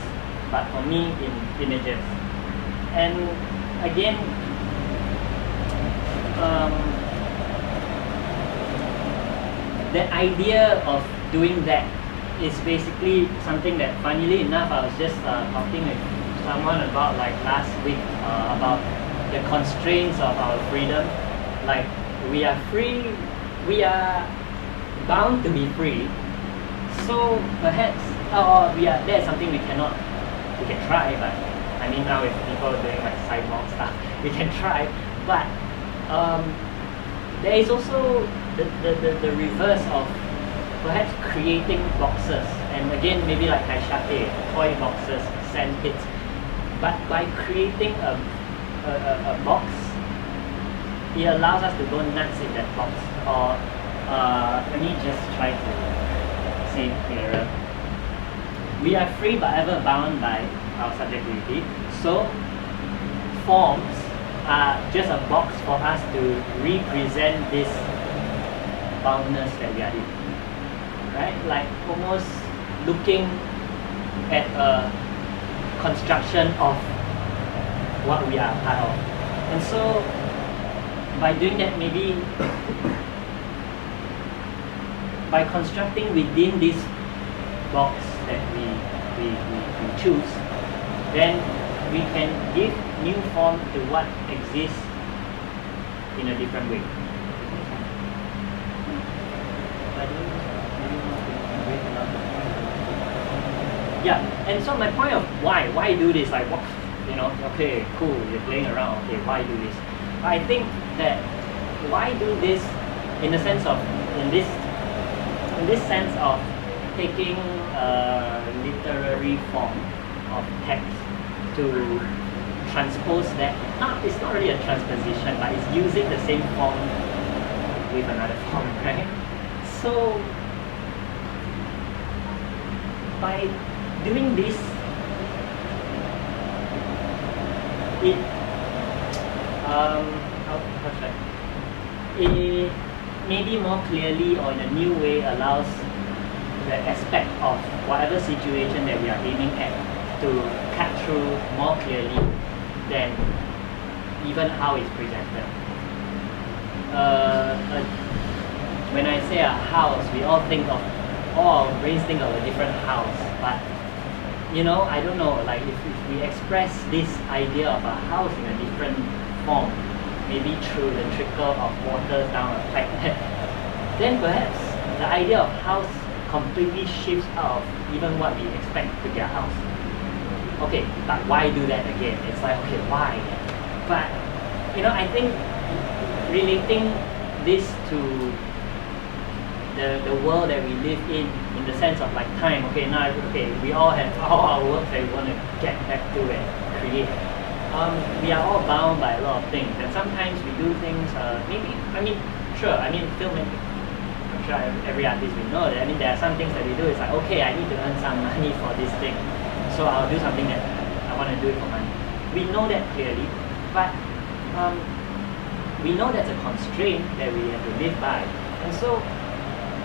but for me in images? And again, the idea of doing that is basically something that, funnily enough, I was just talking with someone about like last week about the constraints of our freedom. Like, we are free, we are bound to be free, so perhaps there's something we can try, but I mean, now with people doing like sidewalk stuff, we can try, but there is also the reverse of perhaps creating boxes, and again, maybe like Haisyakkei, toy boxes, sand pits, but by creating a box, it allows us to go nuts in that box. Or let me just try to say it clearer. We are free but ever bound by our subjectivity. So forms are just a box for us to represent this boundness that we are in. Right? Like almost looking at a construction of what we are part of. And so by doing that, maybe by constructing within this box that we choose, then we can give new form to what exists in a different way. Yeah, and so my point of why do this, like what, okay, cool, you're playing around, okay, why do this? I think that why do this in the sense of in this sense of taking a literary form of text to transpose that. It's not really a transposition, but it's using the same form with another form, right? So by doing this, it it maybe more clearly or in a new way allows the aspect of whatever situation that we are aiming at to cut through more clearly than even how it's presented. When I say a house, we all our brains think of a different house, but I don't know, like if we express this idea of a house in a different form, maybe through the trickle of water down a pipe, then perhaps the idea of house completely shifts out of even what we expect to be a house. Okay, but why do that again? It's like, okay, why? But, I think relating this to the world that we live in the sense of like time, we all have all our work that we want to get back to and create. We are all bound by a lot of things, and sometimes we do things, filmmaking. I'm sure every artist will know that. There are some things that we do, it's like, okay, I need to earn some money for this thing, so I'll do something that I want to do it for money. We know that clearly, but we know that's a constraint that we have to live by. And so,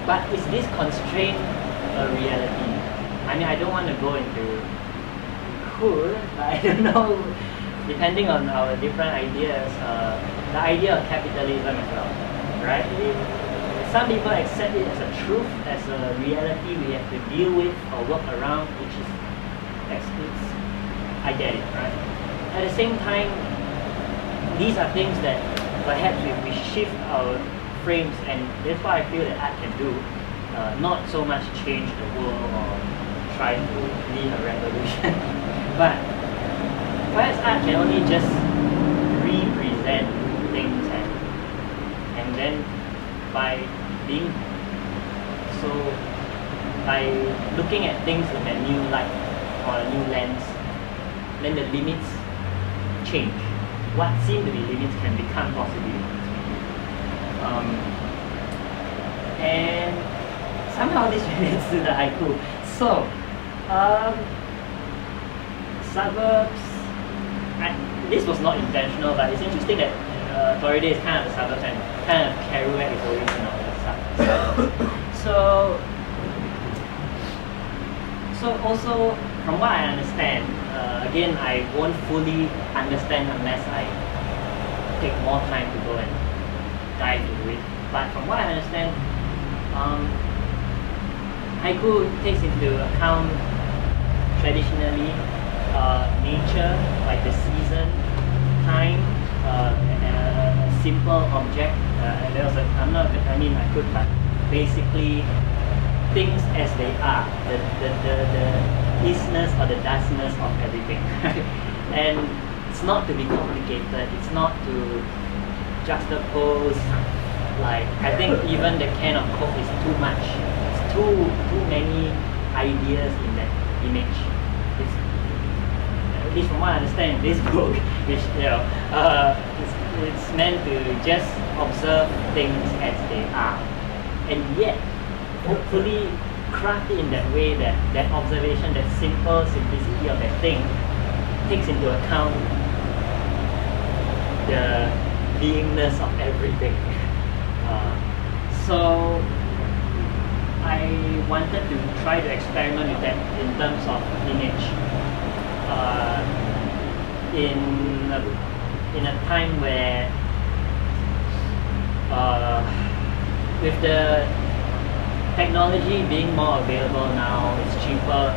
but is this constraint a reality? I don't want to go into cool, but I don't know, depending on our different ideas, the idea of capitalism as well, right? Some people accept it as a truth, as a reality we have to deal with or work around, which is, I get it, right? At the same time, these are things that perhaps if we shift our frames, and that's what I feel that art can do, not so much change the world or try to lead a revolution, but perhaps art can only just represent things, and then by looking at things in a new light or a new lens, then the limits change. What seem to be limits can become possibilities. And somehow this relates to the haiku. So, suburbs, this was not intentional, but it's interesting that Toride is kind of the suburbs and kind of Kerouac is origin of the suburbs. So also, from what I understand, again, I won't fully understand unless I take more time to go and dive into it. But from what I understand, haiku takes into account traditionally nature, like the season, time, a simple object. There was I could, but basically things as they are, the isness or the dustness of everything. And it's not to be complicated, it's not to juxtapose, like, I think even the can of Coke is too much. It's too many ideas in that image. It's, at least from what I understand in this book, which, you know, it's meant to just observe things as they are. And yet, hopefully craft it in that way that that observation, that simple simplicity of that thing takes into account the beingness of everything. So I wanted to try to experiment with that in terms of image in a time where with the technology being more available now, it's cheaper.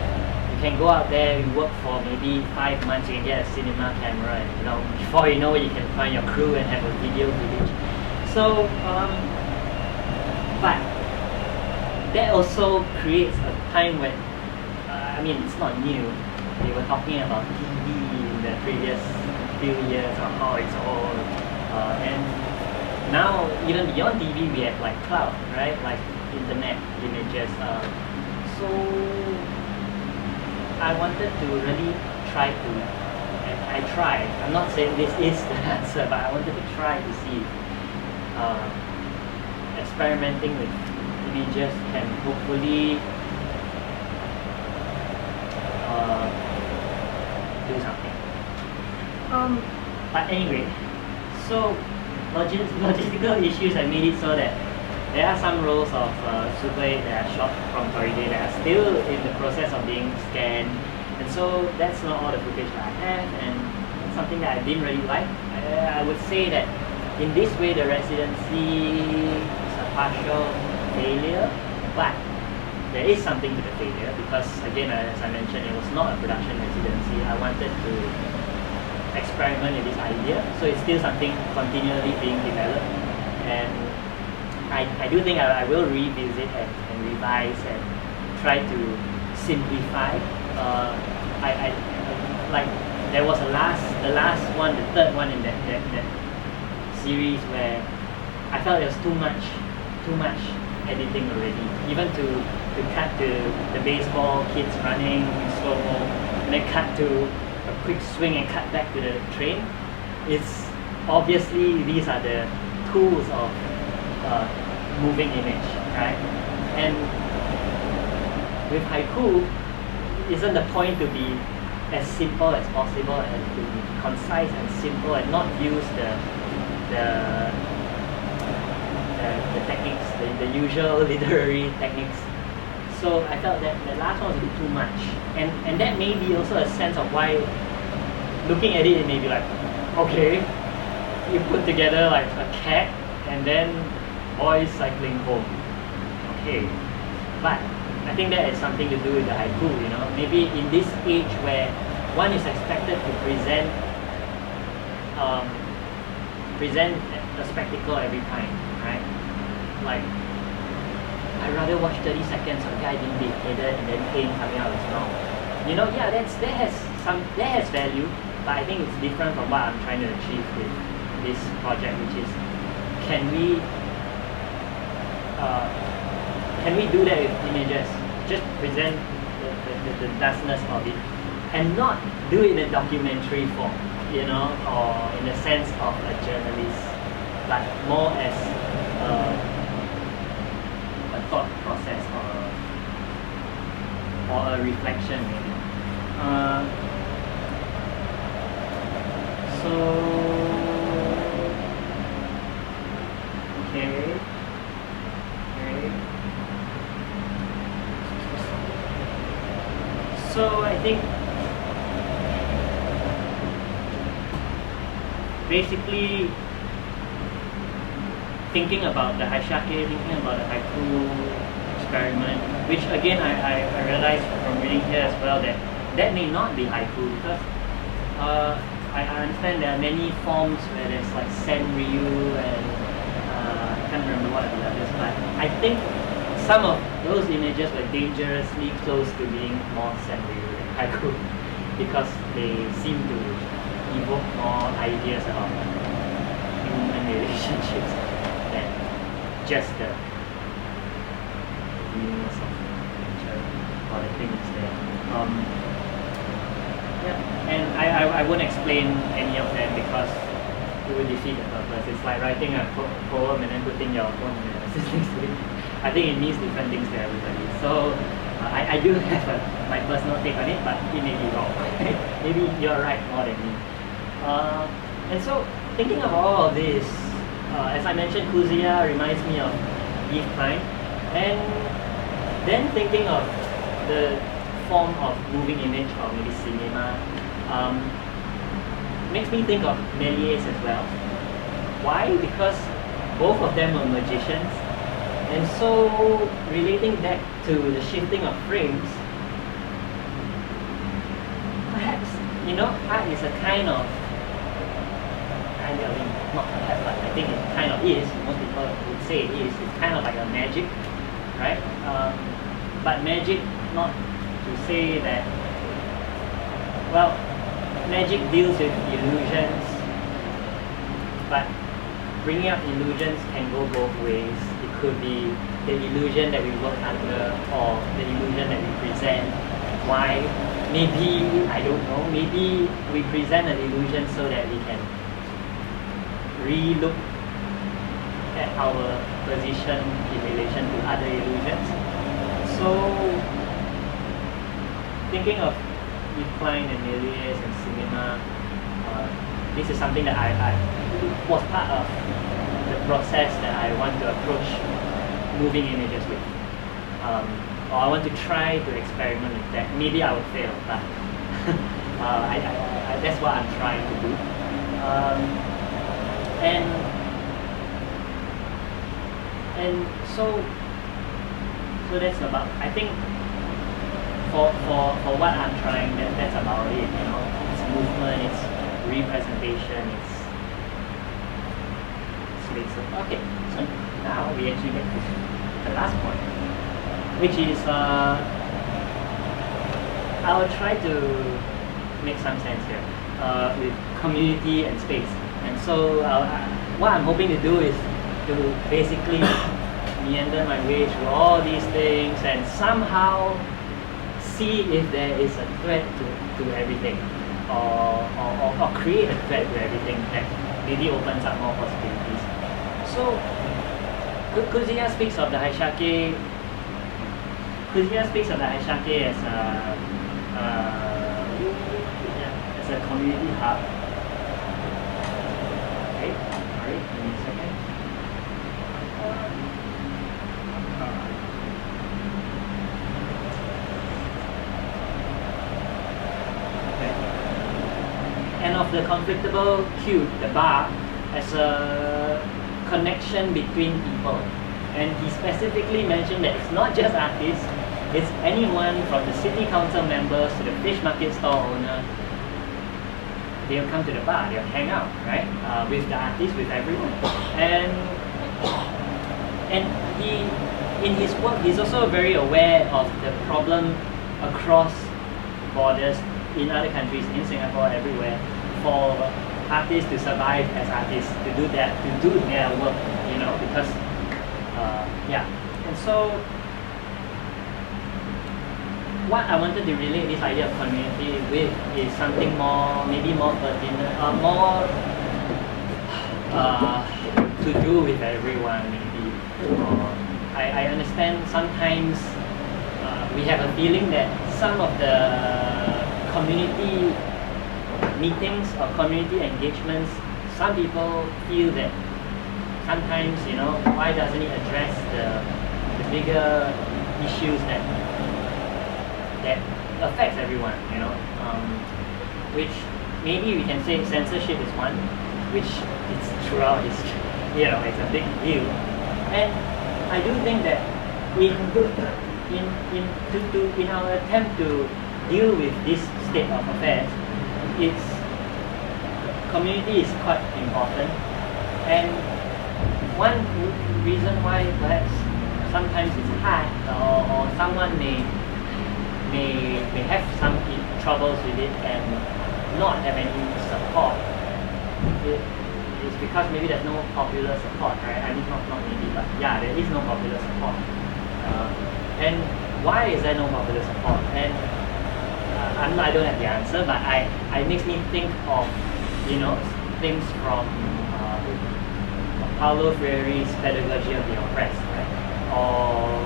You can go out there, you work for maybe 5 months, you can get a cinema camera, and you know, before you know it, you can find your crew and have a video village. So, but that also creates a time when, I mean, it's not new. They were talking about TV in the previous few years, or how it's all, and now even beyond TV, we have like cloud, right? Like internet images. So I wanted to really try to, and I tried. I'm not saying this is the answer, but I wanted to try to see experimenting with images can hopefully do something. But anyway, so logistical issues have made it so that there are some rolls of Super 8 that are shot from Toride that are still in the process of being scanned, and so that's not all the footage that I have, and it's something that I didn't really like. I would say that in this way the residency is a partial failure, but there is something to the failure because, again, as I mentioned, it was not a production residency. I wanted to experiment with this idea, so it's still something continually being developed, and I do think I will revisit and revise and try to simplify. I like, there was the last one, the third one in that series where I felt there was too much editing already. Even to cut to the baseball kids running in slow-mo, and then cut to a quick swing and cut back to the train. It's obviously these are the tools of moving image, right? And with haiku, isn't the point to be as simple as possible and to be concise and simple and not use the techniques, the usual literary techniques? So I felt that the last one was a bit too much, and that may be also a sense of why, looking at it may be like, okay, you put together like a cat and then boys cycling home. Okay, but I think that has something to do with the haiku, you know. Maybe in this age where one is expected to present a spectacle every time, right? Like, I'd rather watch 30 seconds of a guy being beheaded and then pain coming out of his mouth. You know, yeah, that has value, but I think it's different from what I'm trying to achieve with this project, which is, can we do that with images? Just present the dustness of it, and not do it in a documentary form, you know, or in the sense of a journalist, but more as a thought process or a reflection, maybe. Okay. So I think basically thinking about the Haisyakkei, thinking about the haiku experiment, which again I realized from reading here as well that may not be haiku, because I understand there are many forms where there's like senryu and I can't remember what the others, but I think some of those images were dangerously close to being more senryu than haiku, because they seem to evoke more ideas about human relationships than just the realness of nature or the things there. Yeah, and I won't explain any of them because it will defeat the purpose. It's like writing a poem and then putting your own analysis next to it. I think it means different things to everybody. So I do have my personal take on it, but it may be wrong. Maybe you're right more than me. And so thinking of all of this, as I mentioned, Kuziya reminds me of Eve Klein, and then thinking of the form of moving image or maybe cinema makes me think of Méliès as well. Why? Because both of them were magicians, and so relating that to the shifting of frames, perhaps, art is a kind of, not perhaps, but I think it kind of is, most people would say it is, it's kind of like a magic, right? But magic, not to say that, well, magic deals with illusions, but bringing up illusions can go both ways. It could be the illusion that we work under or the illusion that we present. Why? Maybe, I don't know, maybe we present an illusion so that we can re-look at our position in relation to other illusions. So, thinking of Eve Klein and Méliès and cinema, this is something that I was part of the process that I want to approach moving images with. Or I want to try to experiment with that. Maybe I would fail, but that's what I'm trying to do. And so that's about, I think for what I'm trying, that's about it, It's movement, it's representation, it's okay. So now we actually get to the last point, which is I will try to make some sense here with community and space. And so what I'm hoping to do is to basically meander my way through all these things and somehow see if there is a thread to everything, or create a thread to everything that maybe opens up more possibilities. So Kuziya speaks of the Haisyakkei. Kuziya speaks of the Haisyakkei as a community hub. Okay, sorry, give me a second. And of the conflictable cube, the bar, as a connection between people. And he specifically mentioned that it's not just artists, it's anyone from the City Council members to the fish market store owner. They'll come to the bar, they'll hang out, right? With the artists, with everyone. And he, in his work, he's also very aware of the problem across borders in other countries, in Singapore, everywhere, for artists to survive as artists, to do their work, because yeah. And so what I wanted to relate this idea of community with is something more, maybe more pertinent, more to do with everyone, maybe. I understand sometimes we have a feeling that some of the community meetings or community engagements, some people feel that sometimes, why doesn't it address the bigger issues that affects everyone, which maybe we can say censorship is one, which is throughout history. You know, it's a big deal. And I do think that in our attempt to deal with this state of affairs, it's community is quite important. And one reason why perhaps sometimes it's hard, or someone may have some troubles with it and not have any support, it's because maybe there's no popular support, right? I mean, not maybe, but yeah, there is no popular support. And why is there no popular support? And I don't have the answer, but it makes me think of, you know, things from Paulo Freire's Pedagogy of the Oppressed, right? Or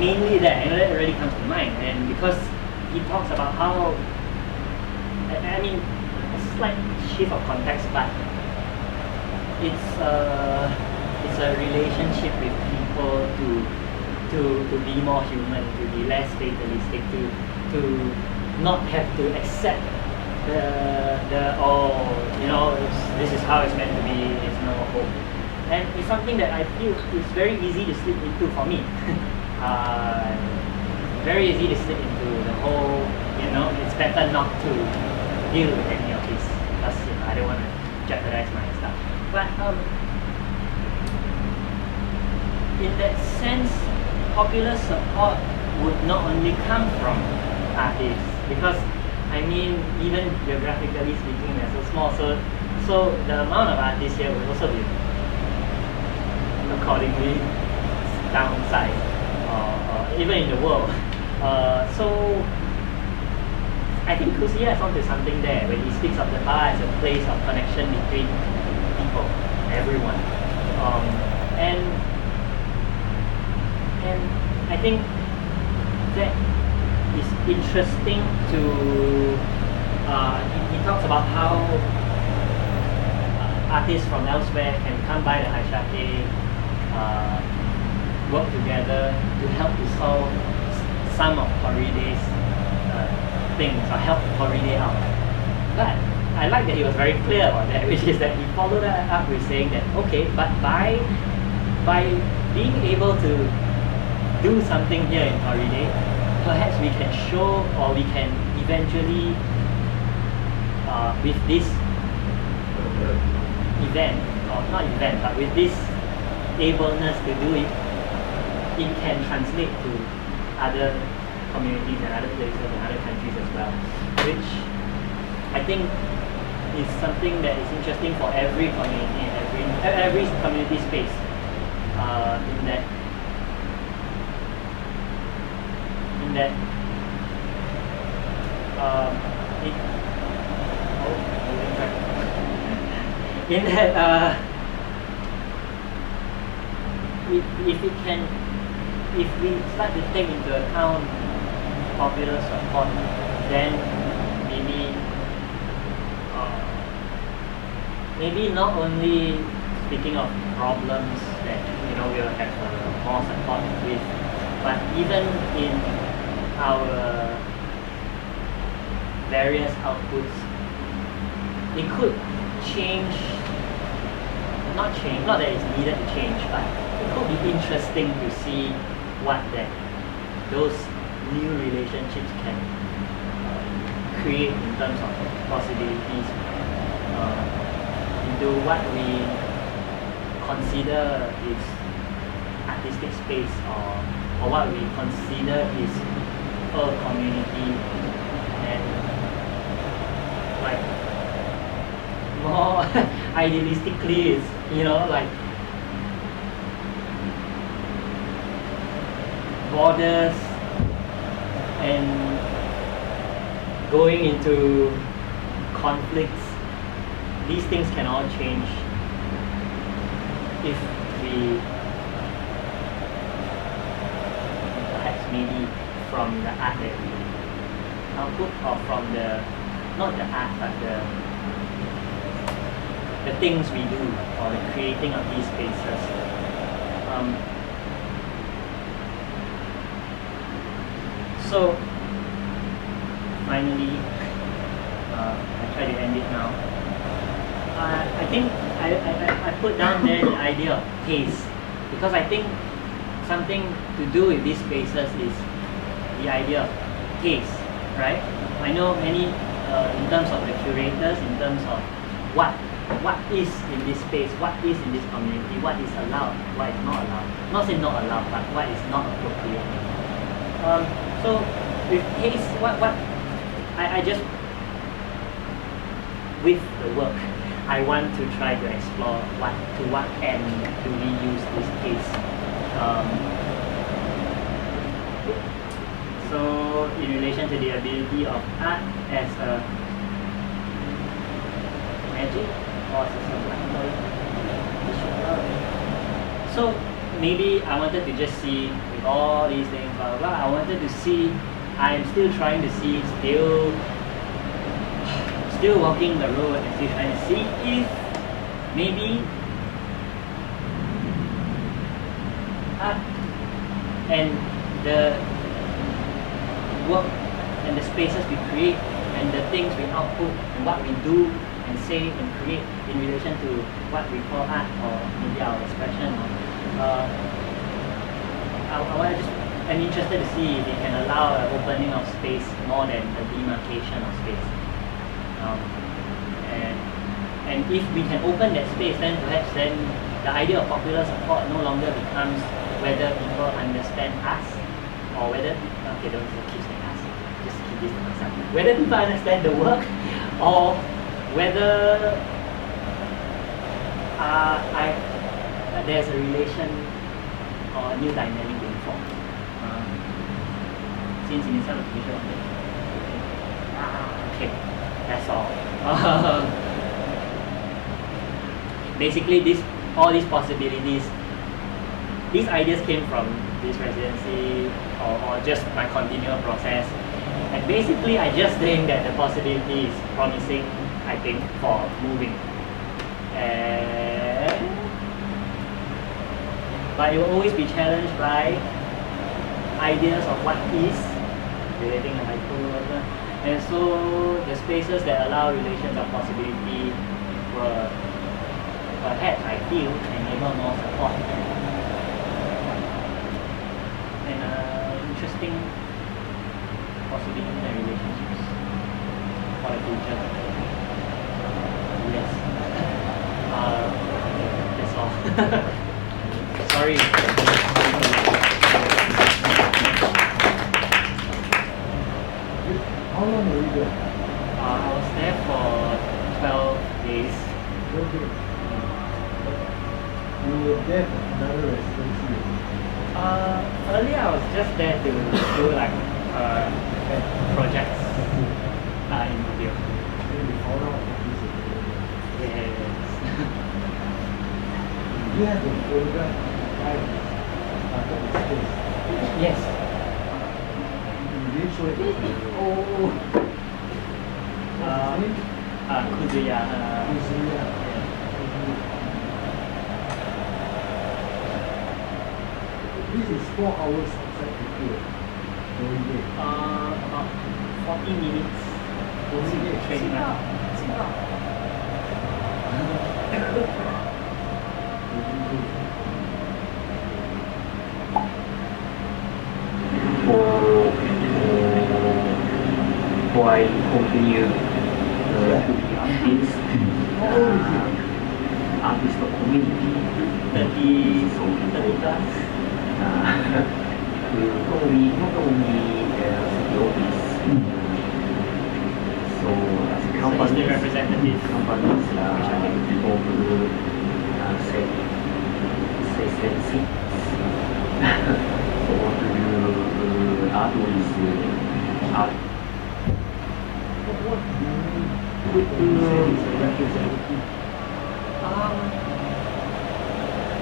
mainly that, you know, that really comes to mind. And because he talks about how, I mean, a slight shift of context, but it's a relationship with people to be more human, to be less fatalistic, to not have to accept you know, this is how it's meant to be, there's no hope. And it's something that I feel is very easy to slip into for me. Very easy to slip into the whole, you know, it's better not to deal with any of this, because you know, I don't want to jeopardize my stuff. But in that sense, popular support would not only come from artists, because I mean, even geographically speaking, they're so small, so the amount of artists here will also be accordingly downside, even in the world. So I think Kusia is onto something there when he speaks of the bar as a place of connection between people, everyone, and I think that is interesting to. He talks about how artists from elsewhere can come by the Haisyakkei, work together to help to solve some of Toride's things, or help Toride out. But I like that he was very clear on that, which is that he followed that up with saying that, okay, but by being able to do something here in Toride, perhaps we can show, or we can eventually, with this event, or not event, but with this ableness to do it, it can translate to other communities and other places and other countries as well, which I think is something that is interesting for every community and every community space. If we start to take into account popular support, then maybe not only speaking of problems that we'll have more support with, but even in our various outputs, it could change. Not that it's needed to change, but it could be interesting to see what those new relationships can create in terms of possibilities into what we consider is artistic space, or what we consider is a community, and like more idealistically is like borders and going into conflicts. These things can all change if we perhaps maybe from the art that we output, or from not the art but the things we do, or the creating of these spaces. So finally, I try to end it now. think I put down there the idea of taste, because I think something to do with these spaces is the idea of taste, right? I know many in terms of the curators, in terms of what is in this space, what is in this community, what is allowed, what is not allowed. Not saying not allowed, but what is not appropriate. So with taste, I just, with the work, I want to try to explore to what end do we use this taste. So in relation to the ability of art as a magic or as a subliminal. So maybe I wanted to just see with all these things, blah, blah, blah, I wanted to see, I'm still trying to see, still walking the road and still trying to see if maybe art and the work and the spaces we create and the things we output and what we do and say and create in relation to what we call art or maybe our expression. I'm interested to see if it can allow an opening of space more than a demarcation of space. And if we can open that space, then perhaps then the idea of popular support no longer becomes whether people understand us or whether, okay, don't keep saying us, just keep this to myself. Whether people understand the work or whether there's a relation or a new dynamic being formed. Since in itself is visual. Okay, that's all. Basically, all these possibilities, these ideas came from this residency or just my continual process. And basically, I just think that the possibility is promising, I think, for moving. But it will always be challenged by ideas of what is, relating to hyper, and so the spaces that allow relations of possibility will perhaps, I feel, enable more support and interesting possibilities and relationships for the future. Yes. That's all. Sorry. How long were you there? I was there for 12 days. 12 days. You were there for another residency? Earlier I was just there to do like projects in Mofilm. Yes. You have a photograph started the space? Yes. You did show it? Oh. Kuzuya. This is 4 hours outside Tokyo. Toride. About 40 minutes. Toride. Train ride. Why continue to be artist, artist community, 30 plus. not only city office. So as a So he's the representative. companies of say seats. So what to do art is art. What do you mean when you say it's a representative?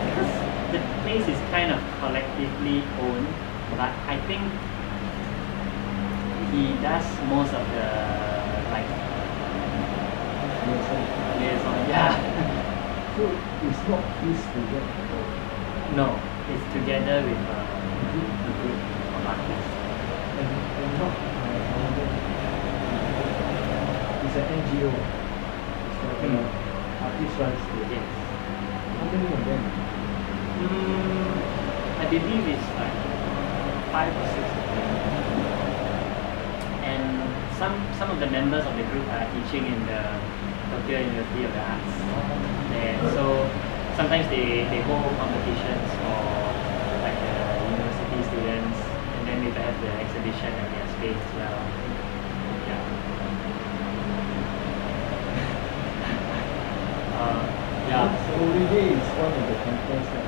Because the place is kind of collectively owned, but I think he does most of the like liaison. Yeah. So it's not his project at all. No, it's together with a group of artists. And not it's an NGO. It's like an art artist runs it. Yes. How many of them? I believe it's like 5 or 6 of them. And some of the members of the group are teaching in the Tokyo University of the Arts there. So sometimes they hold competitions for like the university students, and then we have the exhibition at their space as well. Yeah. Yeah. So Toride is one of the campus at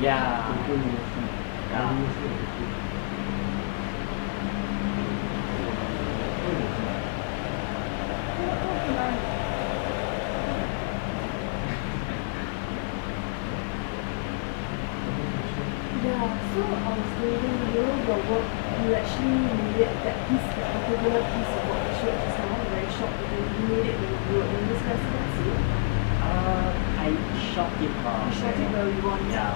Yeah. Tokyo University. Yeah. University of Tokyo. Yeah, so I was thinking, your work, you actually made that piece, that particular piece of work that you showed just now, very short, because you made it when you were in this residency. I shot it You shot it while you were on. Yeah.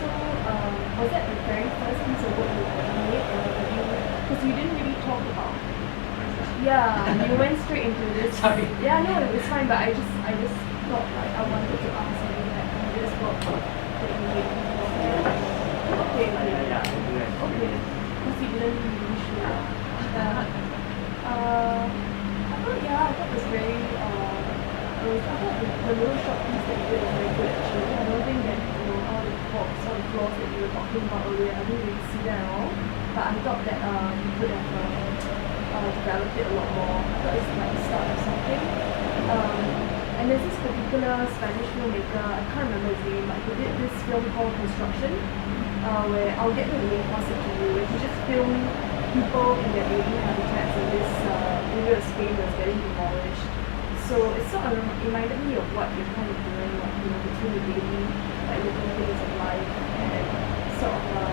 So, was that the very first piece of work you ever made, or did you, because you didn't really talk about. Yeah, you went straight into this. Sorry. Yeah, no, it was fine, but I just thought like I wanted to ask you that this work that you made before. Okay, Yeah, I do it. okay. Because you didn't really show. I thought it was very, I thought the little short piece that you did was very good actually. I don't think that, all the props, all the flaws that you were talking about earlier, I didn't really see that at all. But I thought that you could have developed it a lot more. I thought it's like the start of something. And there's this particular Spanish filmmaker, I can't remember his name, but he did this film called Construction, where I'll get the link once it to you, where he just filmed people in their baby habitats in this area of Spain that's getting demolished. So it sort of reminded me of what you're kind of doing, like, between the baby, like little things of life, and sort of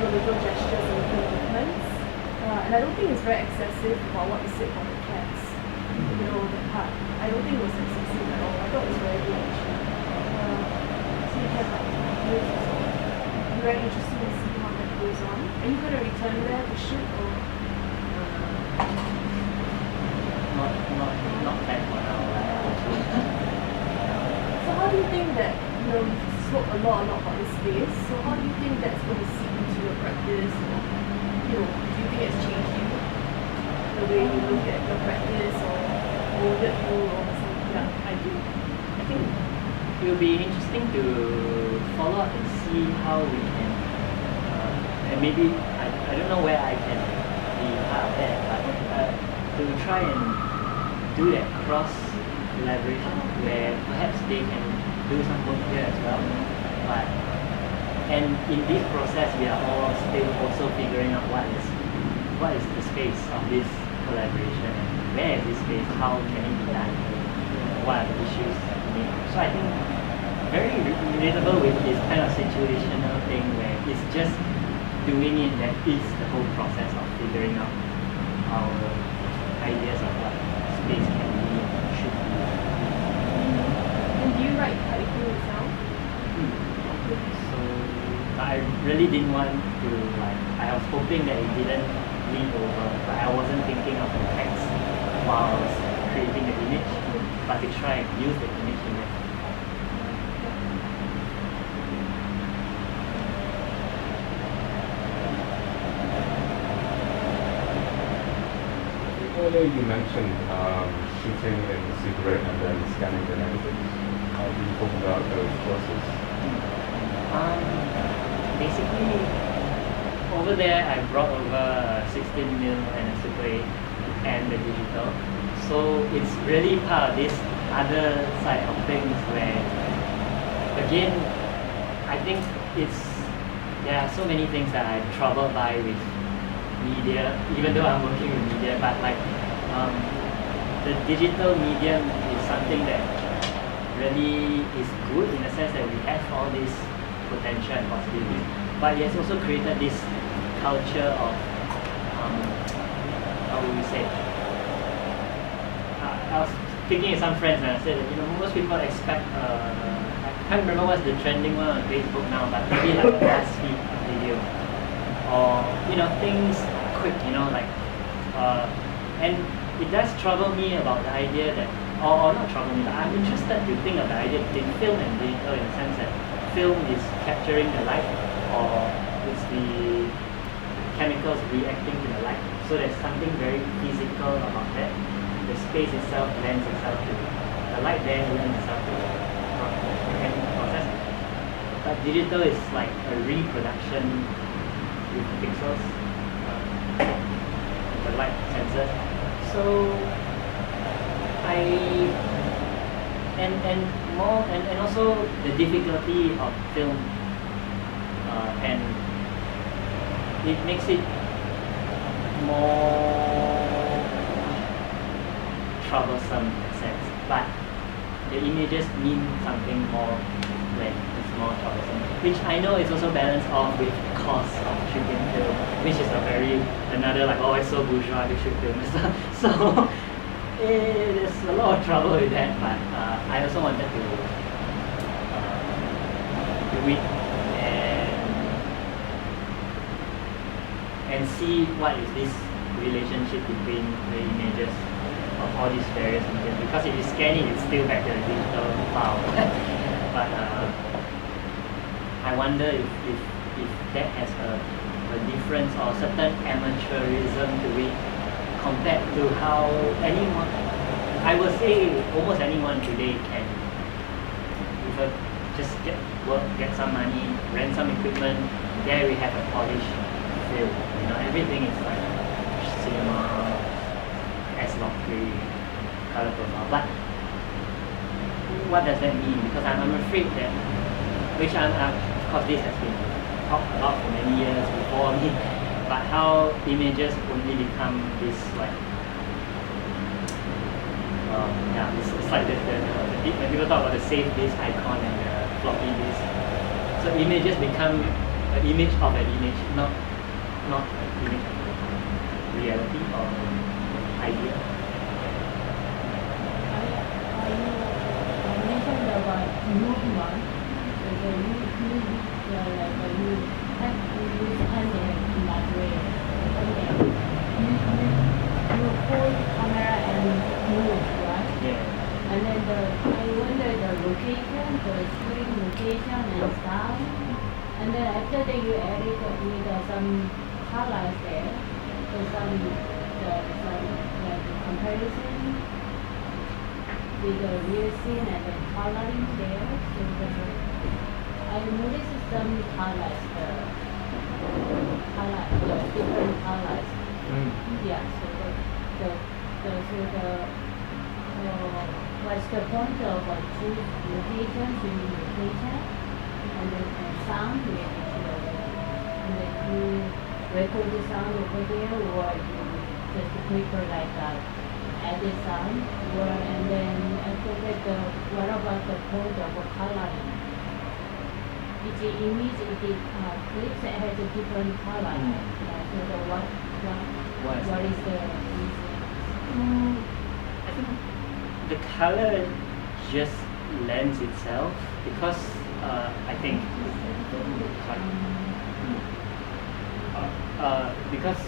little gestures and little movements. And I don't think it's very excessive about what you said about the cats, that part. I don't think it was excessive at all. I thought it was very good actually. So you can like move as well. I'm very interested to see how that goes on. Are you going to return there to shoot or? Not that for now. So how do you think that, you spoke a lot about this space, so how do you think that's going to seep into your practice? Or, do you think it's changed you? The way you look at your practice or molded you or something? Yeah, I think it will be interesting to follow up and see how we can, and maybe, I don't know where I can be part of that, but to try and do that cross collaboration where perhaps they can do some work here as well. And in this process, we are all still also figuring out what is the space of this collaboration, and where is this space, how can it be done, what are the issues. So I think very relatable with this kind of situational thing where it's just doing it that is the whole process of figuring out our ideas of what space can be and should be. And do you write articles yourself? So I really didn't want to I was hoping that it didn't lead over, but I wasn't thinking of the text while I was creating the image, but to try and use the image in it. Earlier you mentioned shooting in secret and then scanning the negatives. How do you talk about those process? Basically, over there I brought over 16mm and a Super 8 and the digital. So it's really part of this other side of things where, again, I think there are so many things that I'm troubled by with media, even though I'm working with media, but the digital medium is something that really is good in the sense that we have all this potential and possibilities, but it has also created this culture of how would we say, I was speaking with some friends and I said that most people expect I can't remember what's the trending one on Facebook now, but maybe like a BuzzFeed video or things quick, and it does trouble me about the idea that or not trouble me, I'm interested to think of the idea between film and digital in the sense that film is capturing the light or it's the chemicals reacting to the light. So there's something very physical about that. The space itself lends itself to the light there lends itself to the chemical process. But digital is like a reproduction with pixels, the light sensors. So and also the difficulty of film and it makes it more troublesome in a sense, but the images mean something more when it's more troublesome, which I know is also balanced off with cost of shooting film, which is another like, oh, it's so bourgeois to shoot film. So there's a lot of trouble with that, but I also wanted to do it and see what is this relationship between the images of all these various mediums, because if you scan it, it's still back to the digital file. But I wonder if that has a difference or certain amateurism to it compared to how anyone, I would say almost anyone today can just get work, get some money, rent some equipment, there we have a polished film. You know, everything is like cinema, S-Log3, color profile. But what does that mean? Because I'm afraid that, which of course this has been talked about for many years before me, but how images only become this like, it's like when people talk about the save disk icon and the floppy disk. So images become an image of an image, not an image of reality or idea. I mentioned about Moot one. You have to use content in that way. You hold camera and move, right? Yeah. And then I wonder the location, the shooting location and sound. And then after that you edit with some highlights there. So some like comparison with the real scene and the coloring there. So I noticed some highlights, the different highlights. Yeah. So what's the point of choose location, shooting location, and then sound related to the, and then you record the sound over there, or you just quicker like that, add the sound, or and then after that, what about the point of coloring? Each image, each clip has a different color. So what is the reason? I think the color just lends itself because I think because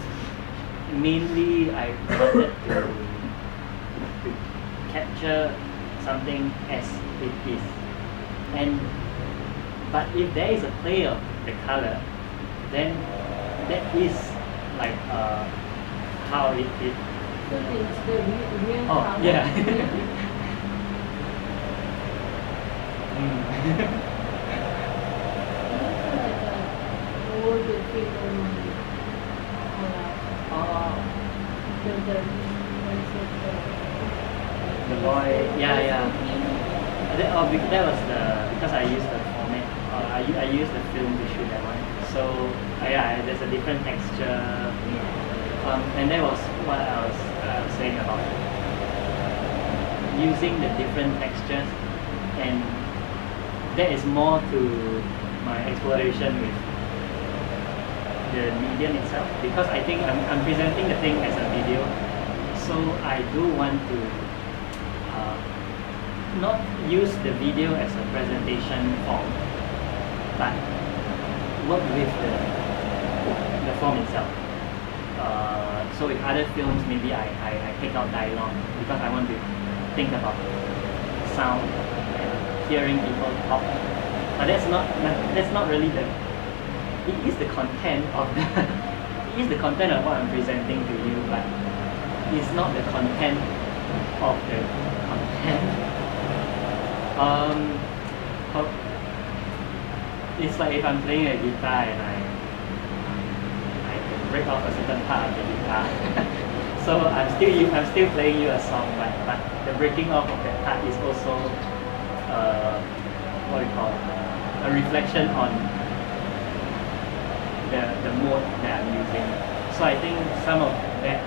mainly I wanted to capture something as it is, but if there is a play of the color, then that is like how it So it's the real oh color. yeah. Old people the boy, yeah. That was because I used the format. I used the film to shoot that one. So yeah, there's a different texture. And that was what I was saying about using the different textures, and that is more to my exploration with the medium itself, because I think I'm presenting the thing as a video, so I do want to not use the video as a presentation form, but work with the form itself. So with other films, maybe I take out dialogue because I want to think about sound and hearing people talk. But that's not really the. It is the content of the. It is the content of what I'm presenting to you, but it's not the content of the content. It's like if I'm playing a guitar and I can break off a certain part of the guitar. So I'm still playing you a song, but the breaking off of that part is also what we call a reflection on the mode that I'm using. So I think some of that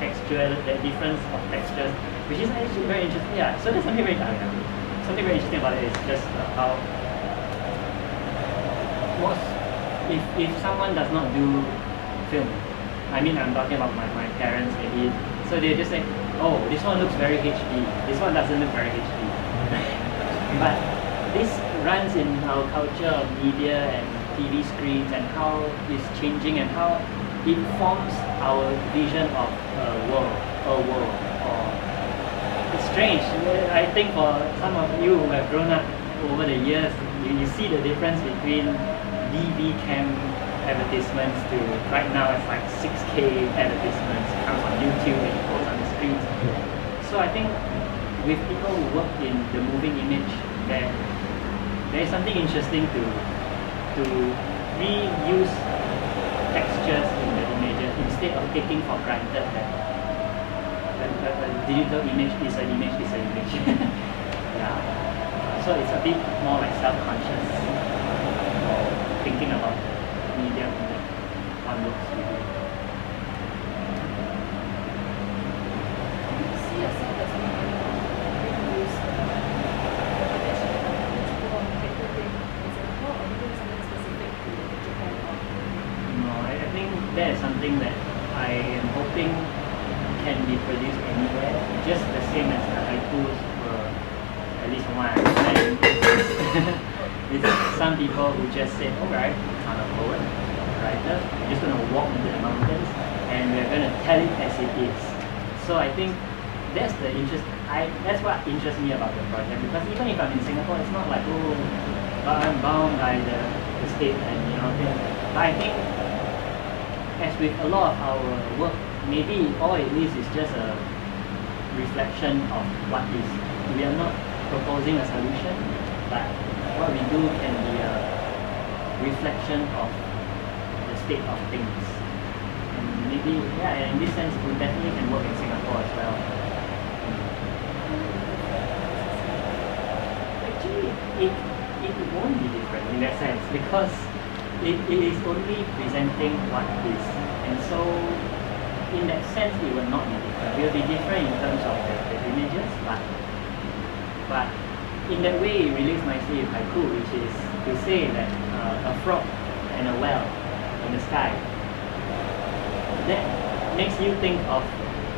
texture, that difference of textures, which is actually very interesting. Yeah. So there's something very interesting about it is just how if someone does not do film. I mean, I'm talking about my parents maybe. So they just say, oh, this one looks very HD. This one doesn't look very HD. But this runs in our culture of media and TV screens and how it's changing and how it forms our vision of a world. Or it's strange. I think for some of you who have grown up over the years, you see the difference between DV cam advertisements to right now it's like 6K advertisements. It comes on YouTube and it goes on the screens. So I think with people who work in the moving image, there is something interesting to reuse textures in the images instead of taking for granted that a digital image is an image is an image. Yeah. So it's a bit more like self-conscious thinking about the medium that one looks really. Do you see yourself as being use in Singapore, or do you think something specific to Japan? No, I think that is something that I am hoping can be produced anywhere, just the same as the haikus were, at least from what I understand. It's some people who just say, alright, I'm a poet, I'm a writer, we're just going to walk into the mountains and we're going to tell it as it is. So I think that's the interest. That's what interests me about the project, because even if I'm in Singapore, it's not like, oh, I'm bound by the state and but I think as with a lot of our work, maybe all it is just a reflection of what is. We are not proposing a solution, but what we do can be a reflection of the state of things. And maybe, yeah, in this sense, we definitely can work in Singapore as well. Actually, it won't be different in that sense, because it is only presenting what is. And so, in that sense, it will not be different. It will be different in terms of the images, but in that way, it relates nicely with haiku, which is to say that a frog and a well in the sky. That makes you think of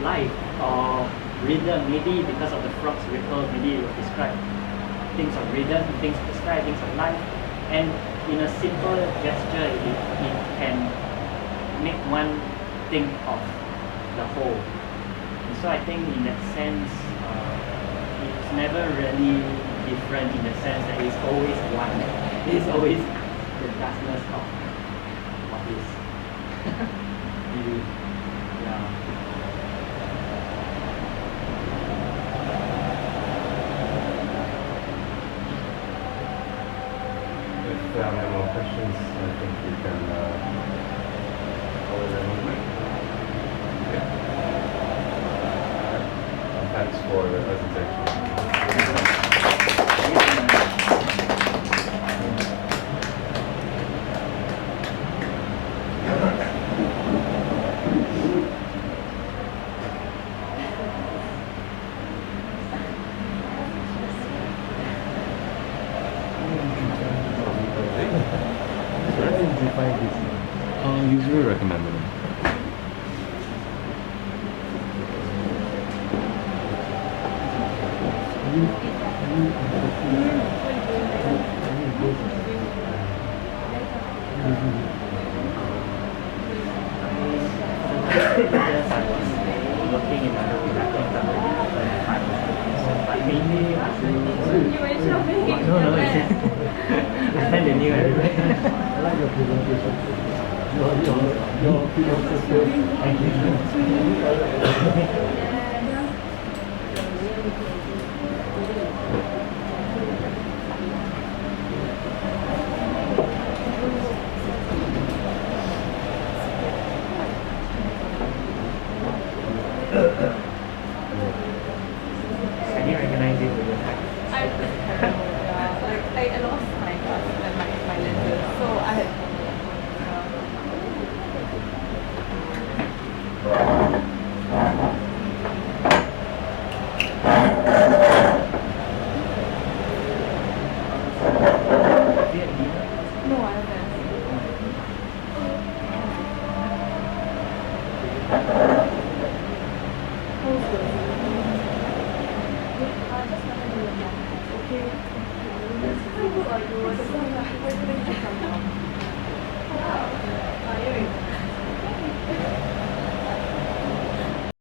life or rhythm. Maybe because of the frog's ripple, maybe it will describe things of rhythm, describe things of life. And in a simple gesture, it can make one think of the whole. And so I think in that sense, it's never really different in the sense that it's always one. It's always the darkness of what is. Maybe, yeah. If there are no more questions, I think we can call it a movement. Yeah. And thanks for the presentation. Usually recommended. Yes, I was working in a production company for 5 You mentioned me. No, no, it's behind the new I like your presentation. Your philosophy. Thank you. Can you recognize it with your tag? I lost my glasses and my lenses, so I had. No, I haven't. Okay.